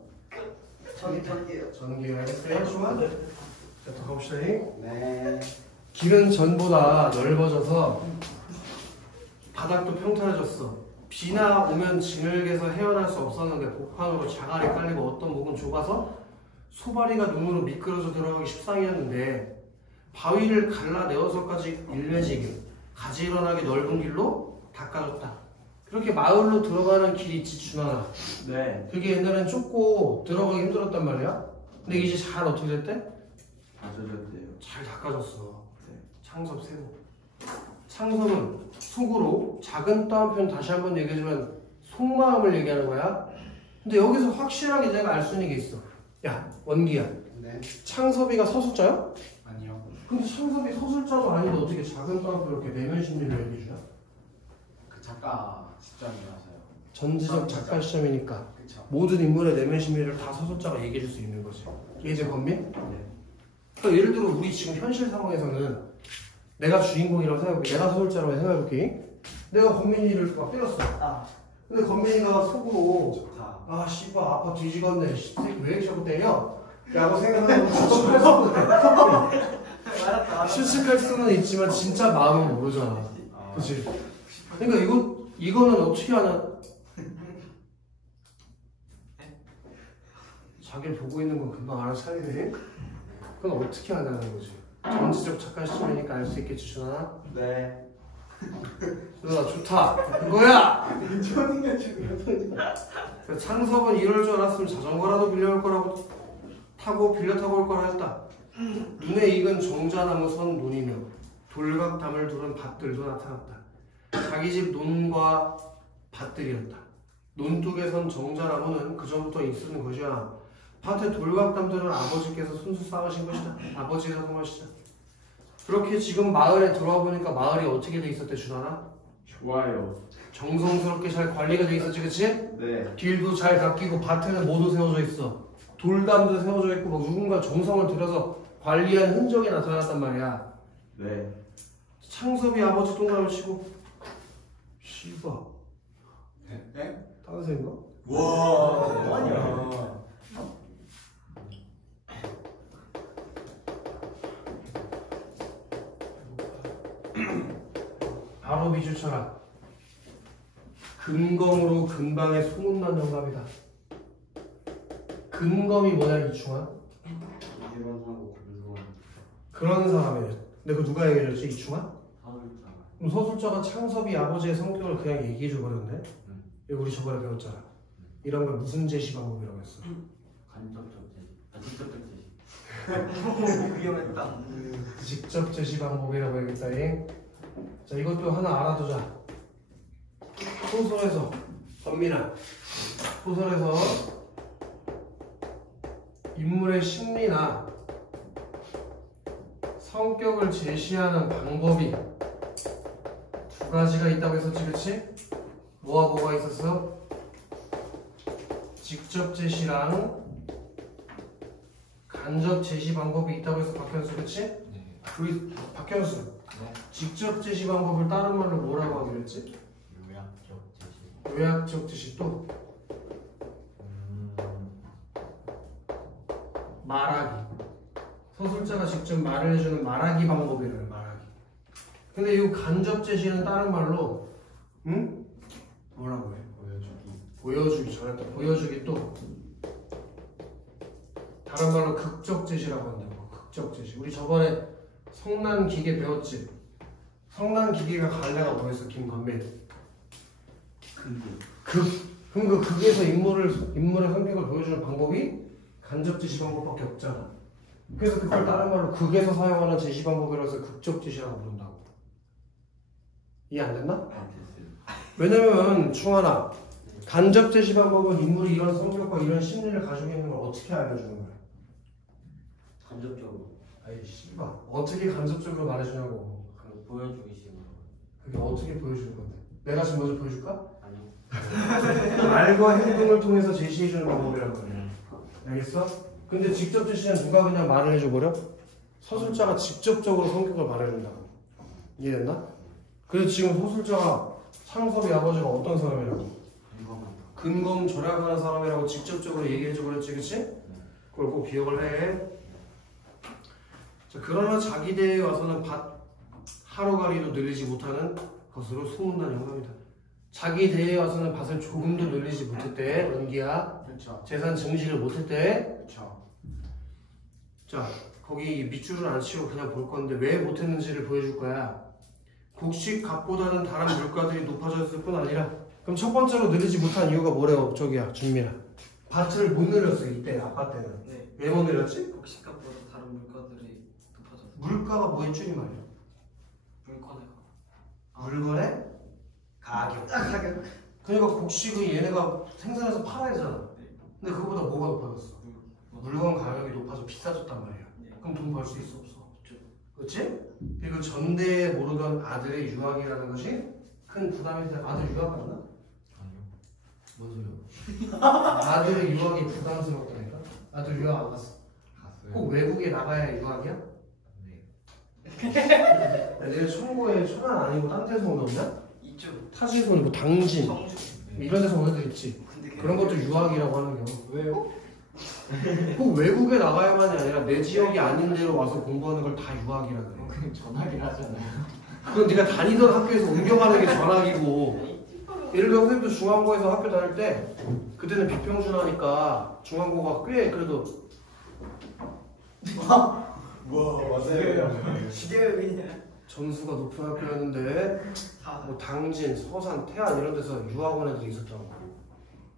전개요. 전개 알겠어요? 충아? 자, 더 가봅시다. 네. 길은 전보다 넓어져서 바닥도 평탄해졌어. 비나 오면 진흙에서 헤어날 수 없었는데 복판으로 자갈이 깔리고 어떤 목은 좁아서 소바리가 눈으로 미끄러져 들어가기 십상이었는데 바위를 갈라내어서까지 일매지게 가지런하게 넓은 길로 닦아줬다. 그렇게 마을로 들어가는 길이 있지 준하나. 네. 그게 옛날엔 좁고 들어가기 힘들었단 말이야. 근데 이제 잘 어떻게 됐대? 아저저대요. 잘 닦아줬어. 창섭 세모. 창섭은 속으로 작은 따옴표는 다시 한번 얘기하지만 속마음을 얘기하는 거야. 근데 여기서 확실하게 내가 알 수 있는 게 있어. 야 원기야. 네. 창섭이가 서술자야? 아니요. 근데 창섭이 서술자도 아닌데 어떻게 작은 따옴표 이렇게 내면 심리를 얘기해주냐? 그 작가 시점이라서요. 전지적 작가 시점이니까 그쵸. 모든 인물의 내면 심리를 다 서술자가 얘기해줄 수 있는 거지. 이해된 건민? 그러니까 예를 들어 우리 지금 현실 상황에서는 내가 주인공이라고 생각해볼게. 내가 서술자라고 생각해볼게. 내가 건민이를 막 때렸어. 근데 건민이가 속으로 좋다. 아 씨발 아빠 뒤지겠네. 새끼 왜 자꾸 때려? 라고 생각하고 실측할 수는 실측할 수는 있지만 진짜 마음은 모르잖아. 그치? 그러니까 이거는 어떻게 하냐? 자기를 보고 있는 건 금방 알아서 차리네. 그건 어떻게 하냐는 거지. 전지적 작가 시점이니까 알 수 있겠지 준아? 네. 준아 좋다. 그거야. 저니가 중요해. 창섭은 이럴 줄 알았으면 자전거라도 빌려올 거라고 빌려 타고 올 거라 했다. 눈에 익은 정자나무 선 논이며 돌각담을 두른 밭들도 나타났다. 자기 집 논과 밭들이었다. 논둑에 선 정자나무는 그전부터 있었는 것이야. 밭에 돌각담들은 아버지께서 손수 쌓으신 것이다. 아버지가 한 것이다. 그렇게 지금 마을에 들어와 보니까 마을이 어떻게 돼 있었대 준하나? 좋아요. 정성스럽게 잘 관리가 돼 있었지, 그치? 네. 길도 잘 닦이고 밭에는 모두 세워져 있어. 돌담도 세워져 있고 막 누군가 정성을 들여서 관리한 흔적이 나타났단 말이야. 네. 창섭이 아버지 동그라미 치고 씨발 네? 다른 생인가? 와. 아니야. 바로 미주철학. 근검으로 근방에 소문난 영감이다. 근검이 뭐냐 이충아? 이론하고 근거. 그런 사람이래. 근데 그거 누가 얘기해줬지 이충아? 서울자. 그럼 서술자가 창섭이 아버지의 성격을 그냥 얘기해줘버렸네? 이거 우리 저번에 배웠잖아. 이런 걸 무슨 제시 방법이라고 했어? 간접적 제시. 직접적 제시. 위험했다. 직접 제시 방법이라고 해야겠다잉. 자 이것도 하나 알아두자. 소설에서 권민아 소설에서 인물의 심리나 성격을 제시하는 방법이 두 두 가지가 있다고 했었지, 그치? 뭐가 있었어? 직접 제시랑 간접 제시 방법이 있다고 해서 박현수, 그치? 네. 우리 박현수 네. 직접 제시 방법을 다른 말로 뭐라고 하기로 했지? 요약적 제시. 요약적 제시 또 말하기. 서술자가 직접 말을 해주는 말하기 방법이래요. 말하기. 근데 이 간접 제시는 다른 말로 뭐라고 해? 보여주기. 잘했다. 보여주기 또 다른 말로 극적 제시라고 한다고. 극적 제시. 우리 저번에 성난 기계 배웠지? 성난 기계가 갈래가 뭐였어? 김건배. 그럼 그 극에서 인물의 성격을 보여주는 방법이 간접 제시 방법밖에 없잖아. 그래서 그걸 다른 말로 극에서 사용하는 제시 방법이라서 극적 제시라고 부른다고. 이해 안 됐나? 안 됐어요. 왜냐면 충환아, 간접 제시 방법은 인물이 이런 성격과 이런 심리를 가지고 있는 걸 어떻게 알려주는 거야? 간접적으로 아이 씨발, 어떻게 간접적으로 말해주냐고. 그 보여주기 식으로. 그게 어떻게 보여주는 건데? 내가 지금 먼저 보여줄까? 아니요. 말과 행동을 통해서 제시해주는 방법이란 말이야. 알겠어? 근데 직접 제시는 누가 그냥 말을 해줘버려? 서술자가 직접적으로 성격을 말해준다고. 이해됐나? 그래서 지금 서술자가 창섭의 아버지가 어떤 사람이라고? 근검 절약하는 사람이라고 직접적으로 얘기해줘버렸지, 그치? 그걸 꼭 기억을 해. 자, 그러나 자기 대회에 와서는 밭 하루가리도 늘리지 못하는 것으로 소문난 영감이다. 자기 대회에 와서는 밭을 조금도 늘리지 못했대. 은기야. 그렇죠. 재산 증식을 못했대. 그렇죠. 자, 거기 밑줄을 안 치고 그냥 볼 건데 왜 못했는지를 보여줄 거야. 곡식 값보다는 다른 물가들이 높아졌을 뿐 아니라, 그럼 첫 번째로 늘리지 못한 이유가 뭐래요? 저기야, 준민아. 밭을 못 늘렸어, 이때 아빠 때는. 네. 왜 못 늘렸지? 곡식값보다 다른 물가들이 높아져서. 물가가 뭐의 줄임말이야? 물건의 물건의 가격. 가격. 그러니까 곡식은 얘네가 생산해서 팔아야 되잖아. 근데 그거보다 뭐가 높아졌어? 물건 가격이 높아서 비싸졌단 말이야. 그럼 돈 벌 수 있어, 없어? 그렇지? 그리고 전대에 모르던 아들의 유학이라는 것이 큰 부담이 돼. 아들 유학 갔나? 아니요. 뭔 소리야? 아들의 유학이 부담스럽다니까? 아들 유학 안 갔어. 갔어요. 꼭 외국에 나가야 유학이야? 네. 내가 청구에 초난 아니고 딴 데서 오는 없냐? 있죠. 타지에서 오는 거 당진 성주. 이런 데서 오는 데 있지. 근데 그런 것도 유학이라고 하는 겨. 왜요? 꼭 외국에 나가야만이 아니라 내 지역이 아닌 데로 와서 공부하는 걸 다 유학이라 그래. 그냥 전화기를 하잖아요. 그건 네가 다니던 학교에서 옮겨가는 게 전학이고. 예를 들어 선생님도 중앙고에서 학교 다닐 때 그때는 비평준하니까 중앙고가 꽤 그래도 맞아요. 시계음이냐? 점수가 높은 학교였는데 뭐 당진, 서산, 태안 이런 데서 유학원 애들이 있었다고.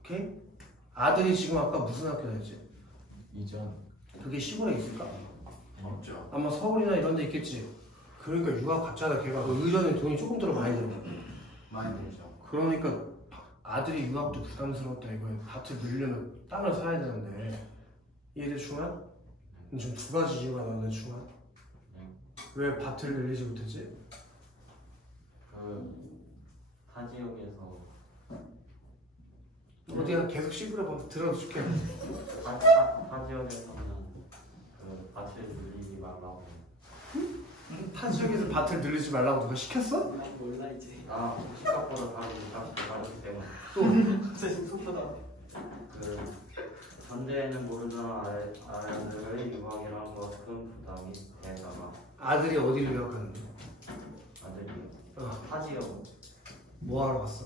오케이? 아들이 지금 아까 무슨 학교 다녔지? 이전. 그게 시골에 있을까? 없죠. 아마 서울이나 이런 데 있겠지. 그러니까 유학 갔잖아. 걔가 그 의전에 돈이 조금 들어 많이 들어. 많이 들죠. 그러니까 아들이 유학도 부담스럽다 이거야. 밭을 늘려면 땅을 사야 되는데. 이해돼 중간? 지금 두 가지 이유가 나는데 중간. 왜 밭을 늘리지 못했지? 타 지역에서 어디가 계속 씹으려고 들어줄게. 타 지역에서는 그 밭을 늘리지 말라고. 타 지역에서 밭을 늘리지 말라고 누가 시켰어? 몰라 이제. 곡식값보다 다른 값이 다르기 때문에. 또 갑자기 속보다. 그 전대에는 모르는 아들의 유학이라는 것은 부담이 되다가 아들이 어디를 유학하는데? 아들이 어. 타 지역 뭐하러 갔어?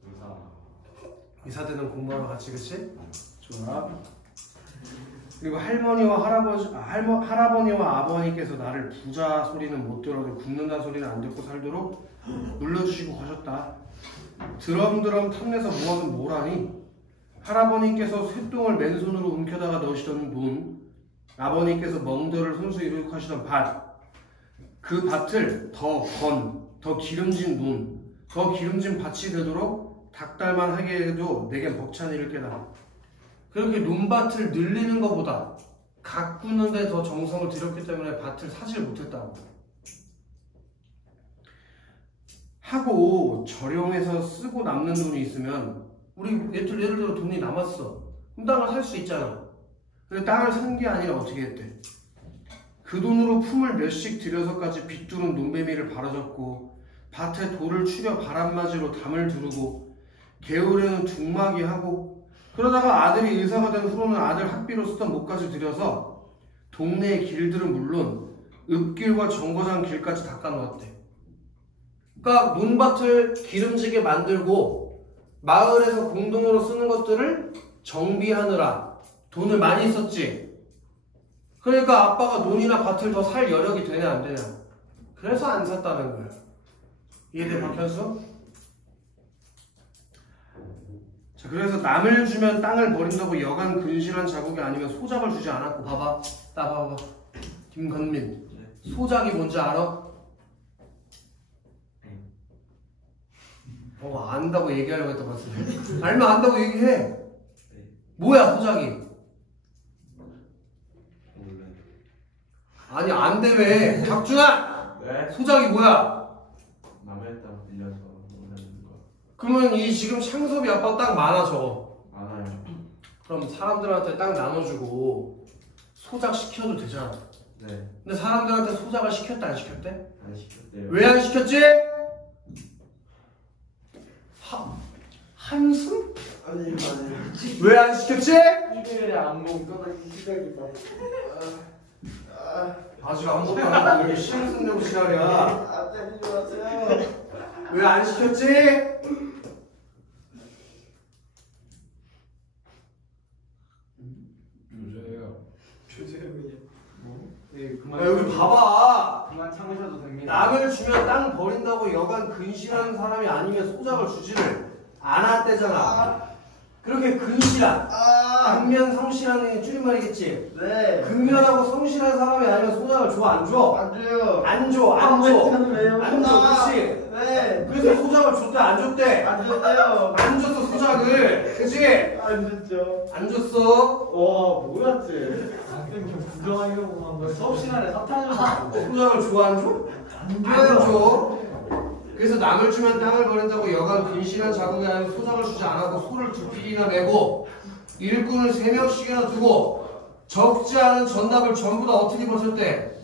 그 이사되는 공부하러 같이 그치? 좋아. 그리고 할아버니와 아버님께서 나를 부자 소리는 못 들어도 굶는다 소리는 안 듣고 살도록 눌러주시고 가셨다. 드럼드럼 탐내서 모아둔 뭐라니? 할아버님께서 쇳똥을 맨손으로 움켜다가 넣으시던 문, 아버님께서 멍들을 손수 이룩하시던 밭, 그 밭을 더 기름진 문, 더 기름진 밭이 되도록 닭달만 하게 해도 내겐 벅찬 일을 깨달아. 그렇게 논밭을 늘리는 것보다 가꾸는 데 더 정성을 들였기 때문에 밭을 사질 못했다고. 하고 절용해서 쓰고 남는 돈이 있으면 우리 예를 들어 돈이 남았어. 그럼 땅을 살 수 있잖아. 근데 땅을 산 게 아니라 어떻게 했대? 그 돈으로 품을 몇씩 들여서까지 빗두른 논배미를 바라졌고 밭에 돌을 추려 바람맞이로 담을 두르고 개울에는 둥마기 하고 그러다가 아들이 의사가 된 후로는 아들 학비로 쓰던 몫까지 들여서 동네의 길들은 물론 읍길과 정거장 길까지 닦아놓았대. 그러니까 논밭을 기름지게 만들고 마을에서 공동으로 쓰는 것들을 정비하느라 돈을 많이 썼지. 그러니까 아빠가 논이나 밭을 더 살 여력이 되냐 안 되냐. 그래서 안 샀다는 거야. 이해돼 박현수? 자, 그래서 남을 주면 땅을 버린다고 여간 근실한 자국이 아니면 소작을 주지 않았고. 봐봐, 나 봐봐. 김건민, 소작이 뭔지 알아? 안다고 얘기하려고 했던 것 같은데. 알면 안다고 얘기해. 뭐야 소작이? 아니 안되매. 박준아! 네? 소작이 뭐야? 남의 땅 빌려서 노는 거. 그러면 이 지금 창섭이 아빠 땅 많아져. 많아요. 그럼 사람들한테 땅 나눠주고 소작 시켜도 되잖아. 네. 근데 사람들한테 소작을 시켰다 안 시켰대? 안 시켰대요. 왜 안 시켰지? 한숨? 아니 왜 안 시켰지? 이들의 악몽 떠나기 시작이다. 아직 아무것도 안 하고 이렇게 시한숨 내고 지랄이야. 안 때리지 마세요. 왜 안 시켰지? 조세요. 야, 여기 봐봐. 그만 참으셔도 됩니다. 남을 주면 땅 버린다고 여간 근실하는 사람이 아니면 소작을 주지를 않았대잖아. 그렇게 근실한, 근면 성실하는 게 줄임말이겠지. 네. 근면하고 성실한 사람이 아니면 소작을 줘 안 줘? 안 줘요. 안 줘, 안 줘. 왜요? 안 줘, 그렇지. 네. 그래서 소작을 줬대 안 줬대? 안 줬어요. 안 줬어 소작을, 그치? 안 줬죠. 안 줬어. 와 뭐였지? 선생님 구경하려고 한 거. 수업 시간에 사탕을 소작을 줘 안 줘? 안 줘. 그래서 남을 주면 땅을 버린다고 여간 근실한 자국이 아니라 소작을 주지 않았고 소를 2필이나 내고 일꾼을 3명씩이나 두고 적지 않은 전납을 전부 다 어떻게 버텼대?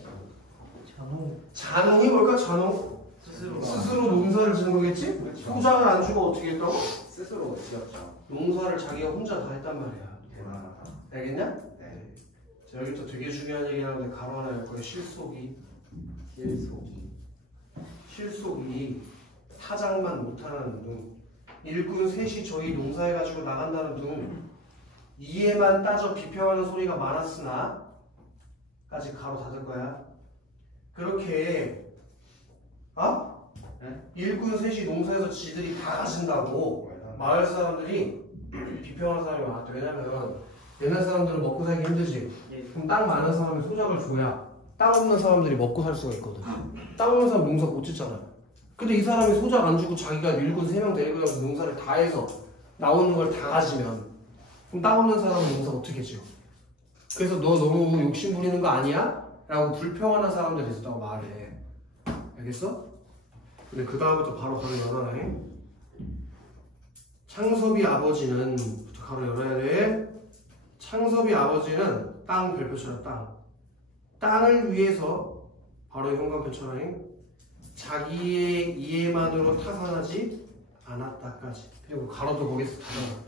잔홍이 뭘까? 잔홍? 스스로 농사를 지는 거겠지? 소작을 안 주고 어떻게 했다고? 스스로 지었죠. 농사를 자기가 혼자 다 했단 말이야. 대단하다. 알겠냐? 네. 자, 여기부터 되게 중요한 얘기 하는데 가로 하나 할 거야. 실속이. 실속이 타작만 못하는 둥, 일꾼 셋이 저희 농사해가지고 나간다는 둥, 이해만 따져 비평하는 소리가 많았으나 까지 가로 닫을 거야. 그렇게 네? 일꾼 셋이 농사해서 지들이 다 가진다고 마을 사람들이 비평하는 사람이 많았대. 왜냐면 옛날 사람들은 먹고 살기 힘들지. 그럼 땅 많은 사람이 소작을 줘야 땅 없는 사람들이 먹고 살 수가 있거든. 땅 없는 사람 농사 못 짓잖아. 근데 이 사람이 소작 안 주고 자기가 일꾼 3명 데리고 가서 농사를 다 해서 나오는 걸 다 가지면 그럼 땅 없는 사람은 농사 어떻게 지어? 그래서 너 너무 욕심 부리는 거 아니야? 라고 불평하는 사람들이 있었다고 말해. 알겠어? 근데 그 다음부터 바로 가로 열어놔. 창섭이 아버지는 부터 가로 열어야 돼. 창섭이 아버지는 땅 별표처럼 땅을 위해서 바로 현관표처럼 자기의 이해만으로 타산하지 않았다까지. 그리고 가로도 거기서 닫아놔.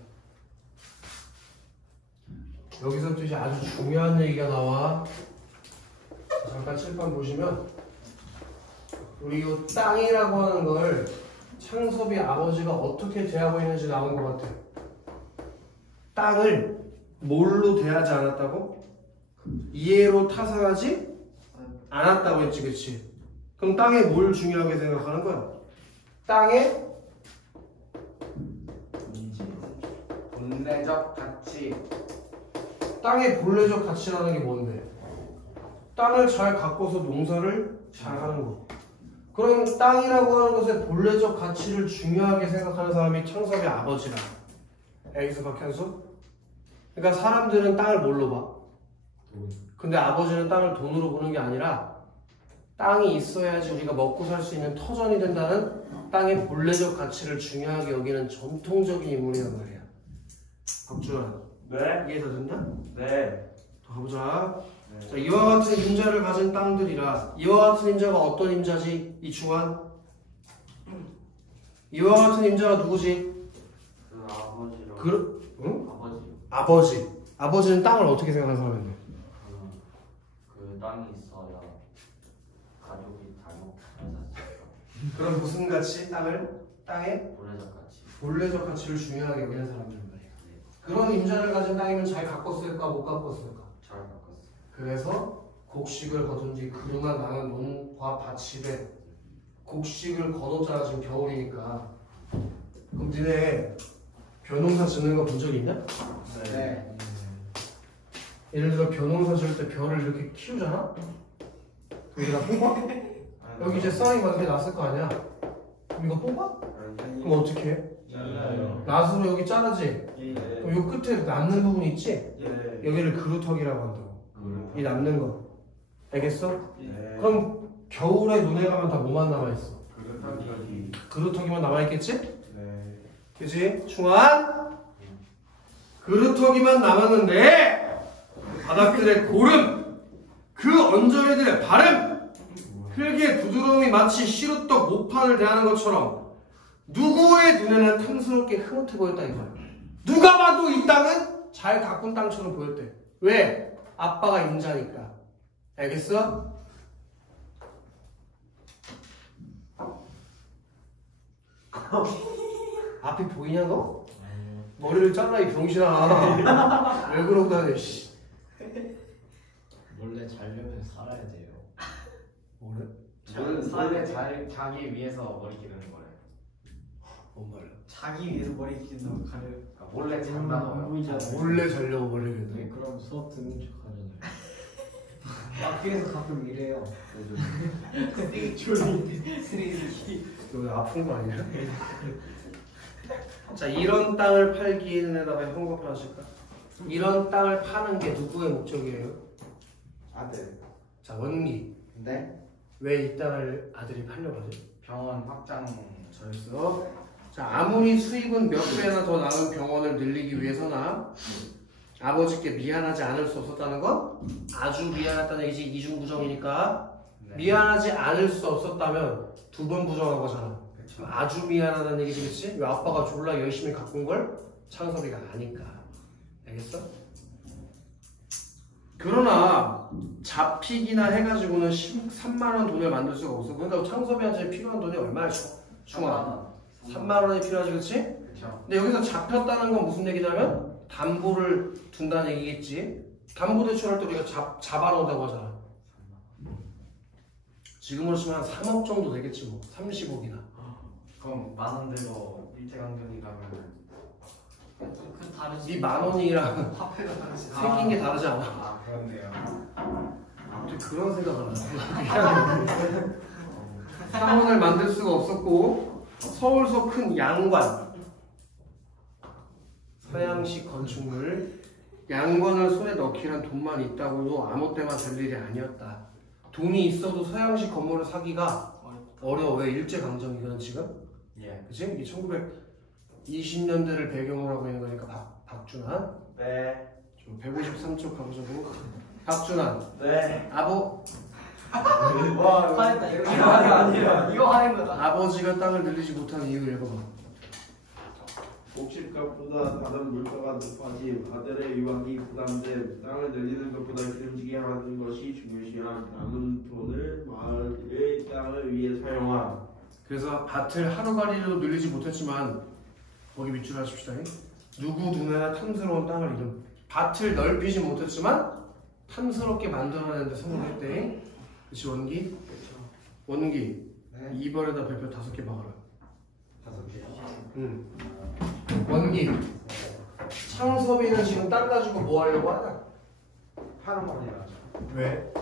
여기서 또 이제 아주 중요한 얘기가 나와. 잠깐 칠판 보시면 우리 이 땅이라고 하는 걸 창섭이 아버지가 어떻게 대하고 있는지 나온 것 같아. 땅을 뭘로 대하지 않았다고? 이해로 타산하지 않았다고 했지, 그치? 그럼 땅에 뭘 중요하게 생각하는 거야? 땅에 본래적 가치. 땅의 본래적 가치라는 게 뭔데? 땅을 잘 가꿔서 농사를 잘 하는 거. 그럼 땅이라고 하는 것의 본래적 가치를 중요하게 생각하는 사람이 창섭의 아버지라. 여기서 박현수? 그러니까 사람들은 땅을 뭘로 봐? 근데 아버지는 땅을 돈으로 보는 게 아니라 땅이 있어야지 우리가 먹고 살 수 있는 터전이 된다는 땅의 본래적 가치를 중요하게 여기는 전통적인 인물이란 말이야. 박준환, 네. 이해 다 됐나? 네. 더 가보자. 네. 자, 이와 같은 임자를 가진 땅들이라. 이와 같은 임자가 어떤 임자지? 이충환. 이와 같은 임자가 누구지? 그 아버지로. 응? 아버지. 아버지. 아버지는 땅을 어떻게 생각하는 사람인데? 그 땅이 있어야 가족이 잘 먹고 잘 살수 그럼 무슨 가치? 땅의 있어. 본래적 가치. 본래적 가치를 중요하게 여기는 사람들은 말이야. 그런 임자를 가진 땅이면 잘 가꿨을까 못 가꿨을까? 잘 바꿨어. 그래서 곡식을 거둔 뒤 그루나 나는 논과 밭이 돼. 곡식을 거뒀잖아. 지금 겨울이니까. 그럼 니네 벼농사 짓는 거 본 적 있냐? 네. 예를 들어 벼농사 지을 때 벼를 이렇게 키우잖아? 여기다 뽑아? 여기 이제 쌍이 만들어 놨을 거 아니야? 그럼 이거 뽑아? 그럼 어떻게 해? 잘라요. 낫으로 여기 자르지? 네. 그럼 요 끝에 남는 부분 있지? 네. 여기를 그루터기라고 한다고. 이 남는 거. 알겠어? 네. 그럼 겨울에 눈에 가면 다 뭐만 남아있어? 그렇다기. 그루터기만 남아있겠지? 네. 그치? 충환? 그루터기만 남았는데 바닥들의 고름, 그 언저리들의 바름, 흙의 부드러움이 마치 시루떡 모판을 대하는 것처럼 누구의 눈에는 탐스럽게 흐뭇해 보였다 이거야. 누가 봐도 이 땅은 잘 가꾼 땅처럼 보였대. 왜? 아빠가 임자니까. 알겠어? 앞이 보이냐 너? 머리를 잘라 이 병신아. 왜 그러고 다녀 씨. 원래 자려면 살아야 돼요. 뭐래? 자기 위해서 머리 기르는 거래. 뭔 말이야? 자기 위해서 머리 기른다고 가려. 그러니까 몰래 잔다고요. 몰래 자려고 머리를 네, 내. 그럼 수업 듣는 척 하잖아요. 학교에서 가끔 이래요. 쓰레기. 너 아픈 거 아니야? 자, 이런 땅을 팔기에다가 현금표 하실까? 이런 땅을 파는 게 누구의 목적이에요? 아들. 자, 원기. 네. 왜 이 땅을 아들이 팔려고 하지? 병원 확장. 잘했어. 자, 아무리 수입은 몇 배나 더 나은 병원을 늘리기 위해서나 아버지께 미안하지 않을 수 없었다는 건 아주 미안했다는 얘기지. 이중부정이니까. 네. 미안하지 않을 수 없었다면 두 번 부정한 거잖아. 그쵸. 아주 미안하다는 얘기지, 그치? 왜 아빠가 졸라 열심히 가꾼 걸 창섭이가 아니까. 알겠어? 그러나 잡히기나 해가지고는 13만원 돈을 만들 수가 없어. 그러니까 창섭이한테 필요한 돈이 얼마야? 충아 3만원이 필요하지, 그치? 그쵸. 근데 여기서 잡혔다는 건 무슨 얘기냐면 담보를 둔다는 얘기겠지. 담보대출할 때 우리가 잡아놓는다고 하잖아. 지금으로 치면 한 3억 정도 되겠지 뭐. 30억이나. 그럼 10,000원 들고 일제강점기 가면은 그 다르지. 이 10,000원이랑 화폐가 다르지. 생긴 게 다르지 않아? 아 그렇네요. 어떻게 그런 생각을 하나? 상원을 만들 수가 없었고 서울서 큰 양관 서양식 건축물 양관을 손에 넣기란 돈만 있다고도 아무 때나 될 일이 아니었다. 돈이 있어도 서양식 건물을 사기가 어려워. 왜? 일제강점기거든 지금? 예. 그치? 이게 1920년대를 배경으로 하고 있는 거니까 박준환 네. 153쪽 가보자고. 박준환 네. 와, 화냈다. 이거 아니에요. 이거 화낸 거다. 아버지가 땅을 늘리지 못하는 이유를 읽어봐. 곡식값보다 다른 물가가 높아지 아들의 유학이 부담돼 땅을 늘리는 것보다 기름지게 하는 것이 중요시한 남은 돈을 마을의 땅을 위해 사용함. 그래서 밭을 하루가리로 늘리지 못했지만 거기 밑줄 하십시다. 누구 눈에나 탐스러운 땅을 이름. 밭을 넓히지 못했지만 탐스럽게 만들어내는데 성공했대. 그치 원기? 원기. 네. 2번에다 별표 5개 박아라. 5개. 응. 원기. 창섭이는 지금 땅 가지고 뭐 하려고 하냐? 하루만이라죠. 왜?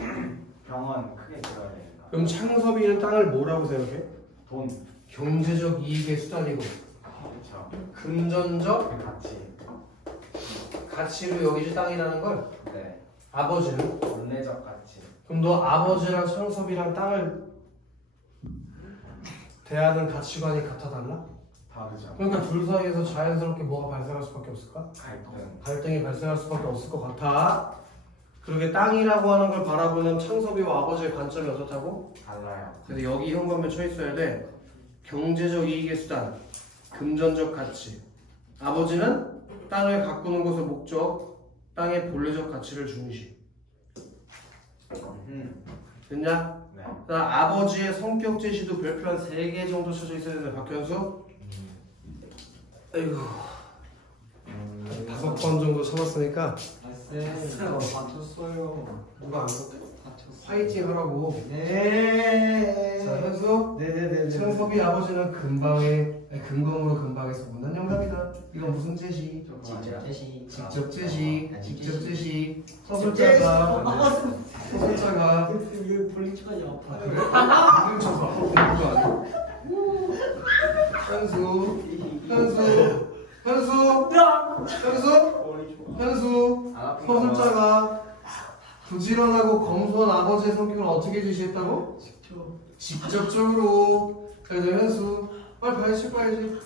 병원 크게 들어야 되니까. 그럼 창섭이는 땅을 뭐라고 생각해? 돈. 경제적 이익의 수단이고 그쵸. 금전적 그 가치. 가치로 여기지 땅이라는 걸 네. 아버지는 원래적 가치. 그럼 너 아버지랑 창섭이랑 땅을 대하는 가치관이 같아 달라? 다르죠. 그러니까 둘 사이에서 자연스럽게 뭐가 발생할 수밖에 없을까? 갈등이 발생할 수밖에 없을 것 같아. 그러게 땅이라고 하는 걸 바라보는 창섭이와 아버지의 관점이 어떻다고? 달라요. 그래서 여기 현관면 쳐 있어야 돼. 경제적 이익의 수단, 금전적 가치. 아버지는 땅을 가꾸는 것의 목적, 땅의 본래적 가치를 중시. 됐냐? 네. 자, 아버지의 성격 제시도 별표 한 3개 정도 쳐져 있어야 되네. 박현수. 아이고. 5번 정도 쳐봤으니까 맞췄어요. 누가 안 썼대? 맞췄어. 화이팅 하라고. 네. 자, 현수. 네네네. 창섭이 아버지는 근검으로 근방에서 못난 영감이다. 이건 무슨 제시? 직접 제시. 직접 제시. 서술자가 이거 볼링치까지 아파. 그래? 이름 쳐서 공부도 아니야? 현수 서술자가 부지런하고 검소한 아버지의 성격을 어떻게 제시했다고? 직접적으로. 그래도 현수 빨리 봐야지.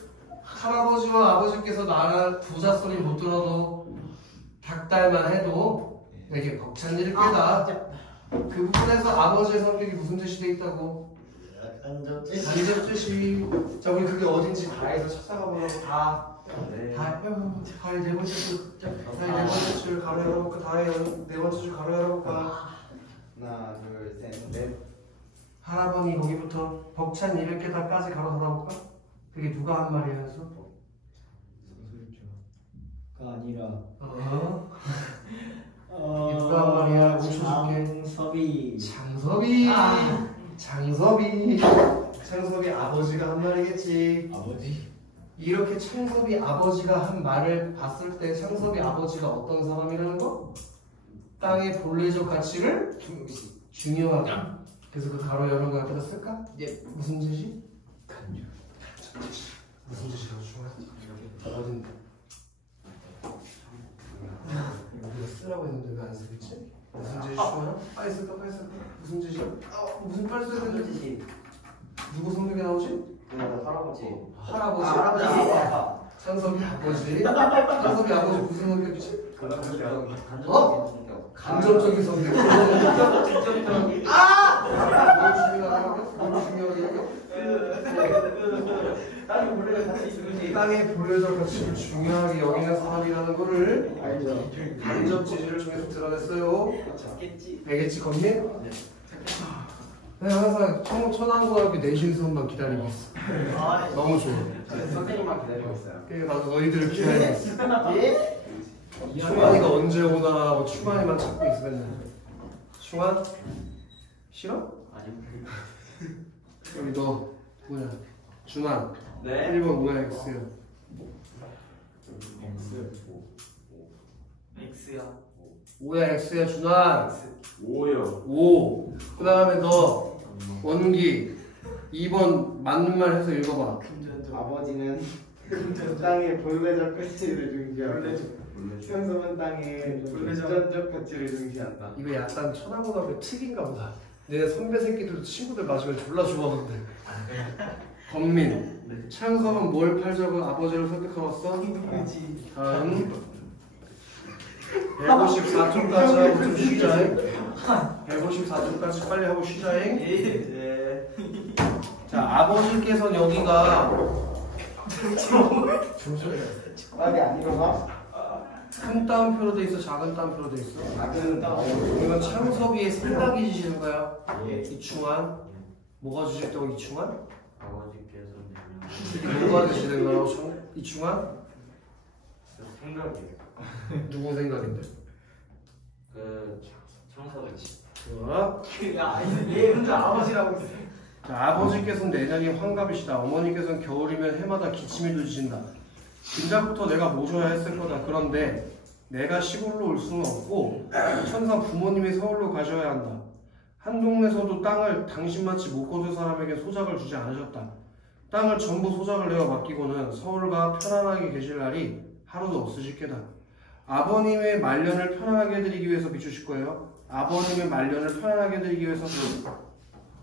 할아버지와 아버지께서 나를 부자 소리 못 들어도 닭달만 해도 내게 벅찬 일을 깨다. 그 부분에서 아버지의 성격이 무슨 제시돼 있다고? 간접 제시. 자, 우리 그게 어딘지 가에서 찾아가 보라고. 다의 네 번째 줄 가로 열어볼까? 다의 네 번째 줄 가로 열어볼까? 하나, 둘, 셋, 넷. 할아버니 거기부터 벅찬 200개다까지 가로 돌아볼까? 그게 누가 한 말이야, 현수? 가 아니라. 이게 누가 한 말이야? 5초 줄게. 창섭이 아버지가 한 말이겠지. 아버지. 이렇게 창섭이 아버지가 한 말을 봤을 때 창섭이 아버지가 어떤 사람이라는 거? 땅의 본래적 가치를 중요하게. 그래서 그 가로 열은 거 옆에다 쓸까? 예. 무슨 제시? 무슨 제시라고 중요하지? 어딘데? 우리가 쓰라고 했는데 왜 안 쓰겠지? 무슨 제시 좋아요? 빨리 쓸까? 무슨 제시? 무슨 빨리 써야 되는데? 누구 성격이 나오지? 할아버지. 창섭이 아버지. 창섭이 아버지 무슨 성격이지? 간접적인 성격. 직접적인. 뭘 중요하게 여겨? 땅의 본래적 가치를 중요하게 여기는 사람이라는 거를 알죠. 간접 지지를 통해서 드러냈어요. 알겠지, 건민? 네. 내가 항상 천안고등학교 내신 수업만 기다리고 있어. 너무 좋아. 선생님만 기다리고 있어요. 그러니까 나도 너희들을 기다리고 있어. 충환이가 언제 오나 하고 충환이만 찾고 있으면 충환? 싫어? 여기 너 뭐야? 준환. 네. 1번 뭐야? X야. X야. 5야 X야 준환. 5요. 5. 그 다음에 너 원기 2번 맞는 말 해서 읽어봐. 아버지는 땅의 본래적 가치를 중시하고 현섭은 땅의 금전적 가치를 중시한다. 이거 약간 천하고등학교 특인가 보다. 내 선배 새끼들도 친구들 마시면 졸라 좋아하던데. 건민. 창섭은 뭘 팔자고 아버지를 설득해왔어? 다음 154초까지 하고 좀 쉬자잉. 154초까지 빨리 하고 쉬자잉. 네. 자, 아버지께서는 여기가 답이 아니로가? 큰 따옴표로 돼 있어, 작은 따옴표로 돼 있어? 작은 이건 창섭이의 생각이 주시는 거야. 이충환. 뭐가 주셨다고 이충환? 아버지께서 뭐가 주시는 거라고 이충환? 생각이에요. 누구 생각인데? 그 청소를 좋아. 야, 얘 혼자 아버지라고 했어. 자, 아버지께서는 내년이 환갑이시다. 어머니께서는 겨울이면 해마다 기침이 도지신다. 진작부터 내가 모셔야 했을 거다. 그런데 내가 시골로 올 수는 없고 천상 부모님이 서울로 가셔야 한다. 한 동네에서도 땅을 당신마치 못 거둘 사람에게 소작을 주지 않으셨다. 땅을 전부 소작을 내어 맡기고는 서울과 편안하게 계실 날이 하루도 없으실 게다. 아버님의 말년을 편안하게 해드리기 위해서 비추실 거예요. 아버님의 말년을 편안하게 드리기 위해서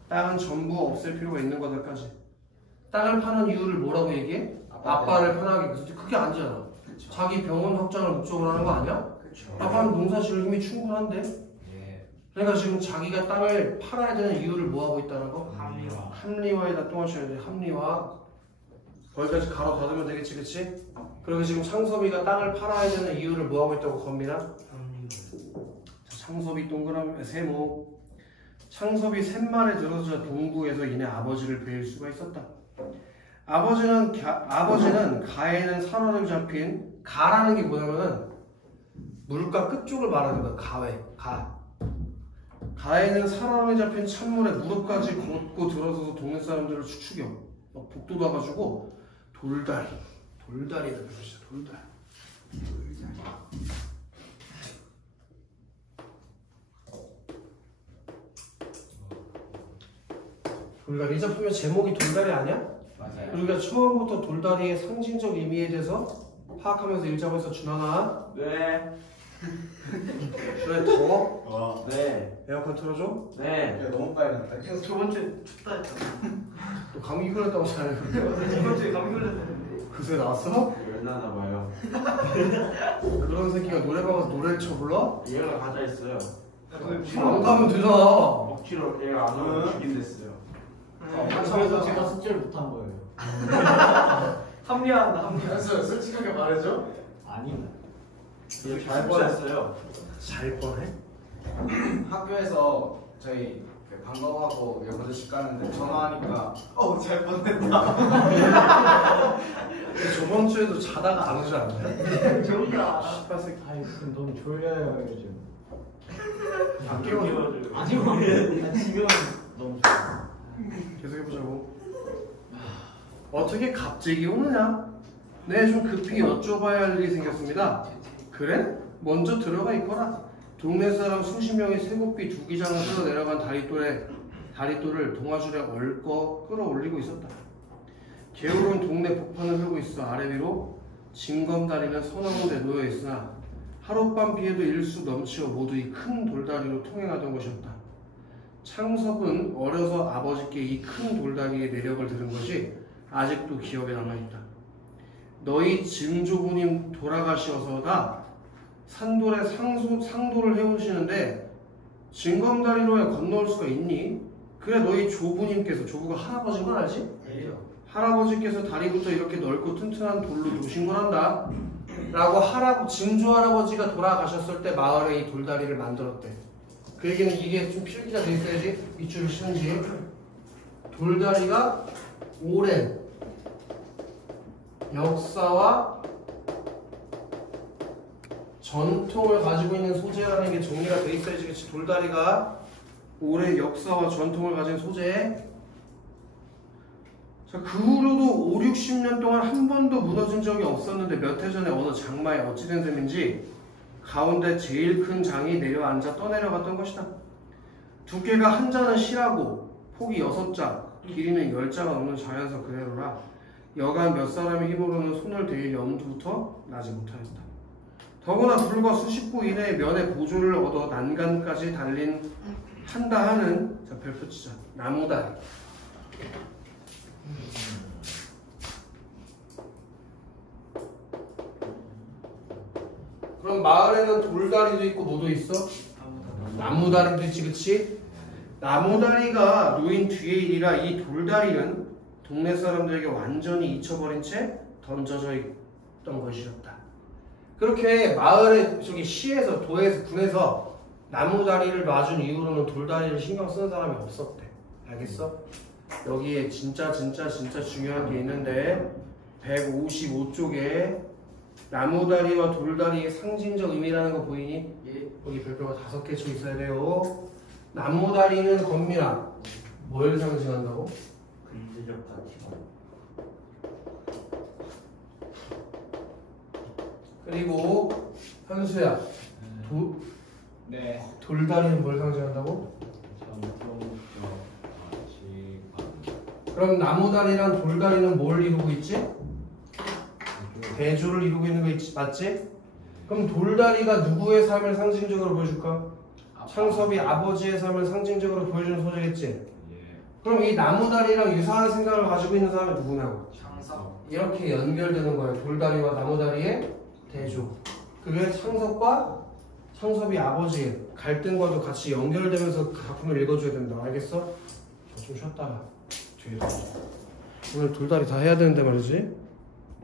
땅은 전부 없앨 필요가 있는 것들까지. 땅을 파는 이유를 뭐라고 얘기해? 아빠를 편하게. 그래서 그게 아니잖아. 그쵸. 자기 병원 확장을 목적으로 하는 거 아니야? 그쵸. 아빠는 농사 지을 힘이 충분한데. 예. 그러니까 지금 자기가 땅을 팔아야 되는 이유를 뭐하고 있다는 거? 합리화. 합리화에다 또 하셔야 돼. 합리화. 거기까지 가로 닫으면 되겠지, 그치? 그리고 지금 창섭이가 땅을 팔아야 되는 이유를 뭐하고 있다고 겁니다? 자, 창섭이 동그라미 세모. 창섭이 셋말에 들어서 동부에서 이내 아버지를 뵐 수가 있었다. 아버지는 가에는 산호를 잡힌 가라는 게 뭐냐면은 물가 끝쪽을 말하는 거야. 가. 가에는 산호에 잡힌 찬물에 무릎까지 걷고 들어서서 동네 사람들을 축축여 막 복돋아가지고 돌다리다 그러시죠. 돌다리. 돌다리. 이 작품의 제목이 돌다리 아니야? 맞아요. 우리가 처음부터 돌다리의 상징적 의미에 대해서 파악하면서 읽자고 해서 준하나. 네. 그래 더워? 네. 에어컨 틀어줘? 네. 야, 너무 빨갛다. 그래서 저번 주에 춥다 했잖아. 너 감기 걸렸다고 잘해. 저번 주에 감기 걸렸는데. 그새 나왔어? 열나나 봐요. 그런 새끼가 노래방 가서 노래를 쳐 불러? 얘가 가자 했어요. 안 가면 되잖아. 억지로 얘가 안 오면 죽인댔어요. 그래서 제가 숙제를 못한 거예요. 합리화한다. 그래서 솔직하게 말해줘. 아니. 잘 뻔했어요. 잘 뻔해? 학교에서 저희 방과후하고 여고도식 가는데 전화하니까 잘 뻔했다. 저번 주에도 자다가 안 오지 않나요? 좋다. 씨발 새끼. 아니 지금 너무 졸려요 요즘. 안 깨워줘. 아직 모르겠는데 지금 너무 좋아. 계속 해보자고. 어떻게 갑자기 오느냐? 네, 좀 급히 여쭤봐야 할 일이 생겼습니다. 그래? 먼저 들어가 있거라. 동네 사람 수십 명이 쇠고삐 두 기장을 끌어 내려간 다리돌을 동아줄에 얽어 끌어올리고 있었다. 게으른 동네 복판을 흐르고 있어 아래 위로 징검다리는 서너 군데 놓여 있으나 하룻밤 비에도 일수 넘치어 모두 이 큰 돌다리로 통행하던 것이었다. 창섭은 어려서 아버지께 이 큰 돌다리의 내력을 들은 것이 아직도 기억에 남아있다. 너희 증조부님 돌아가셔서다 산돌에 상도를 해오시는데 징검다리로 건너올 수가 있니? 그래 너희 조부님께서, 조부가 할아버지인 건 알지? 할아버지께서 다리부터 이렇게 넓고 튼튼한 돌로 놓으신 거란다 라고 증조 할아버지가 돌아가셨을 때 마을에 이 돌다리를 만들었대. 그 얘기는 이게 좀 필기가 돼 있어야지 밑줄을 치는지. 돌다리가 오랜 역사와 전통을 가지고 있는 소재라는 게 정리가 돼 있어야지. 그치? 돌다리가 오랜 역사와 전통을 가진 소재. 자, 그 후로도 5, 60년 동안 한 번도 무너진 적이 없었는데 몇 해 전에 어느 장마에 어찌된 셈인지 가운데 제일 큰 장이 내려앉아 떠내려갔던 것이다. 두께가 한 자는 실하고 폭이 6자, 길이는 10자가 넘는 자연석 그대로라. 여간 몇 사람의 힘으로는 손을 대일 염두부터 나지 못하였다. 더구나 불과 수십 구 이내에 면의 보조를 얻어 난간까지 한다 하는, 자, 별표 치자, 나무다리. 그럼 마을에는 돌다리도 있고 뭐도 있어? 나무다리도 있지, 그치? 나무다리가 놓인 뒤의 일이라 이 돌다리는 동네 사람들에게 완전히 잊혀버린 채 던져져 있던 것이었다. 그렇게 마을에, 저기 시에서, 도에서, 군에서 나무다리를 놔준 이후로는 돌다리를 신경 쓰는 사람이 없었대. 알겠어? 여기에 진짜 중요한 게 있는데 155쪽에 나무다리와 돌다리의 상징적 의미라는 거 보이니? 여기 별표가 5개 쳐 있어야 돼요. 나무다리는 건민아 뭘 상징한다고? 근대적 가치관. 그리고 현수야 네. 돌다리는 뭘 상징한다고? 전통적 가치관. 그럼 나무다리랑 돌다리는 뭘 이루고 있지? 대조를 이루고 있는 거 있지, 맞지? 그럼 돌다리가 누구의 삶을 상징적으로 보여줄까? 창섭이 아버지의 삶을 상징적으로 보여주는 소재겠지. 그럼 이 나무다리랑 유사한 생각을 가지고 있는 사람이 누구냐고? 창섭. 이렇게 연결되는 거예요. 돌다리와 나무다리의 대조. 그게 창섭이 아버지의 갈등과도 같이 연결되면서 그 작품을 읽어줘야 된다. 알겠어? 좀 쉬었다가 뒤에 오늘 돌다리 다 해야 되는데 말이지.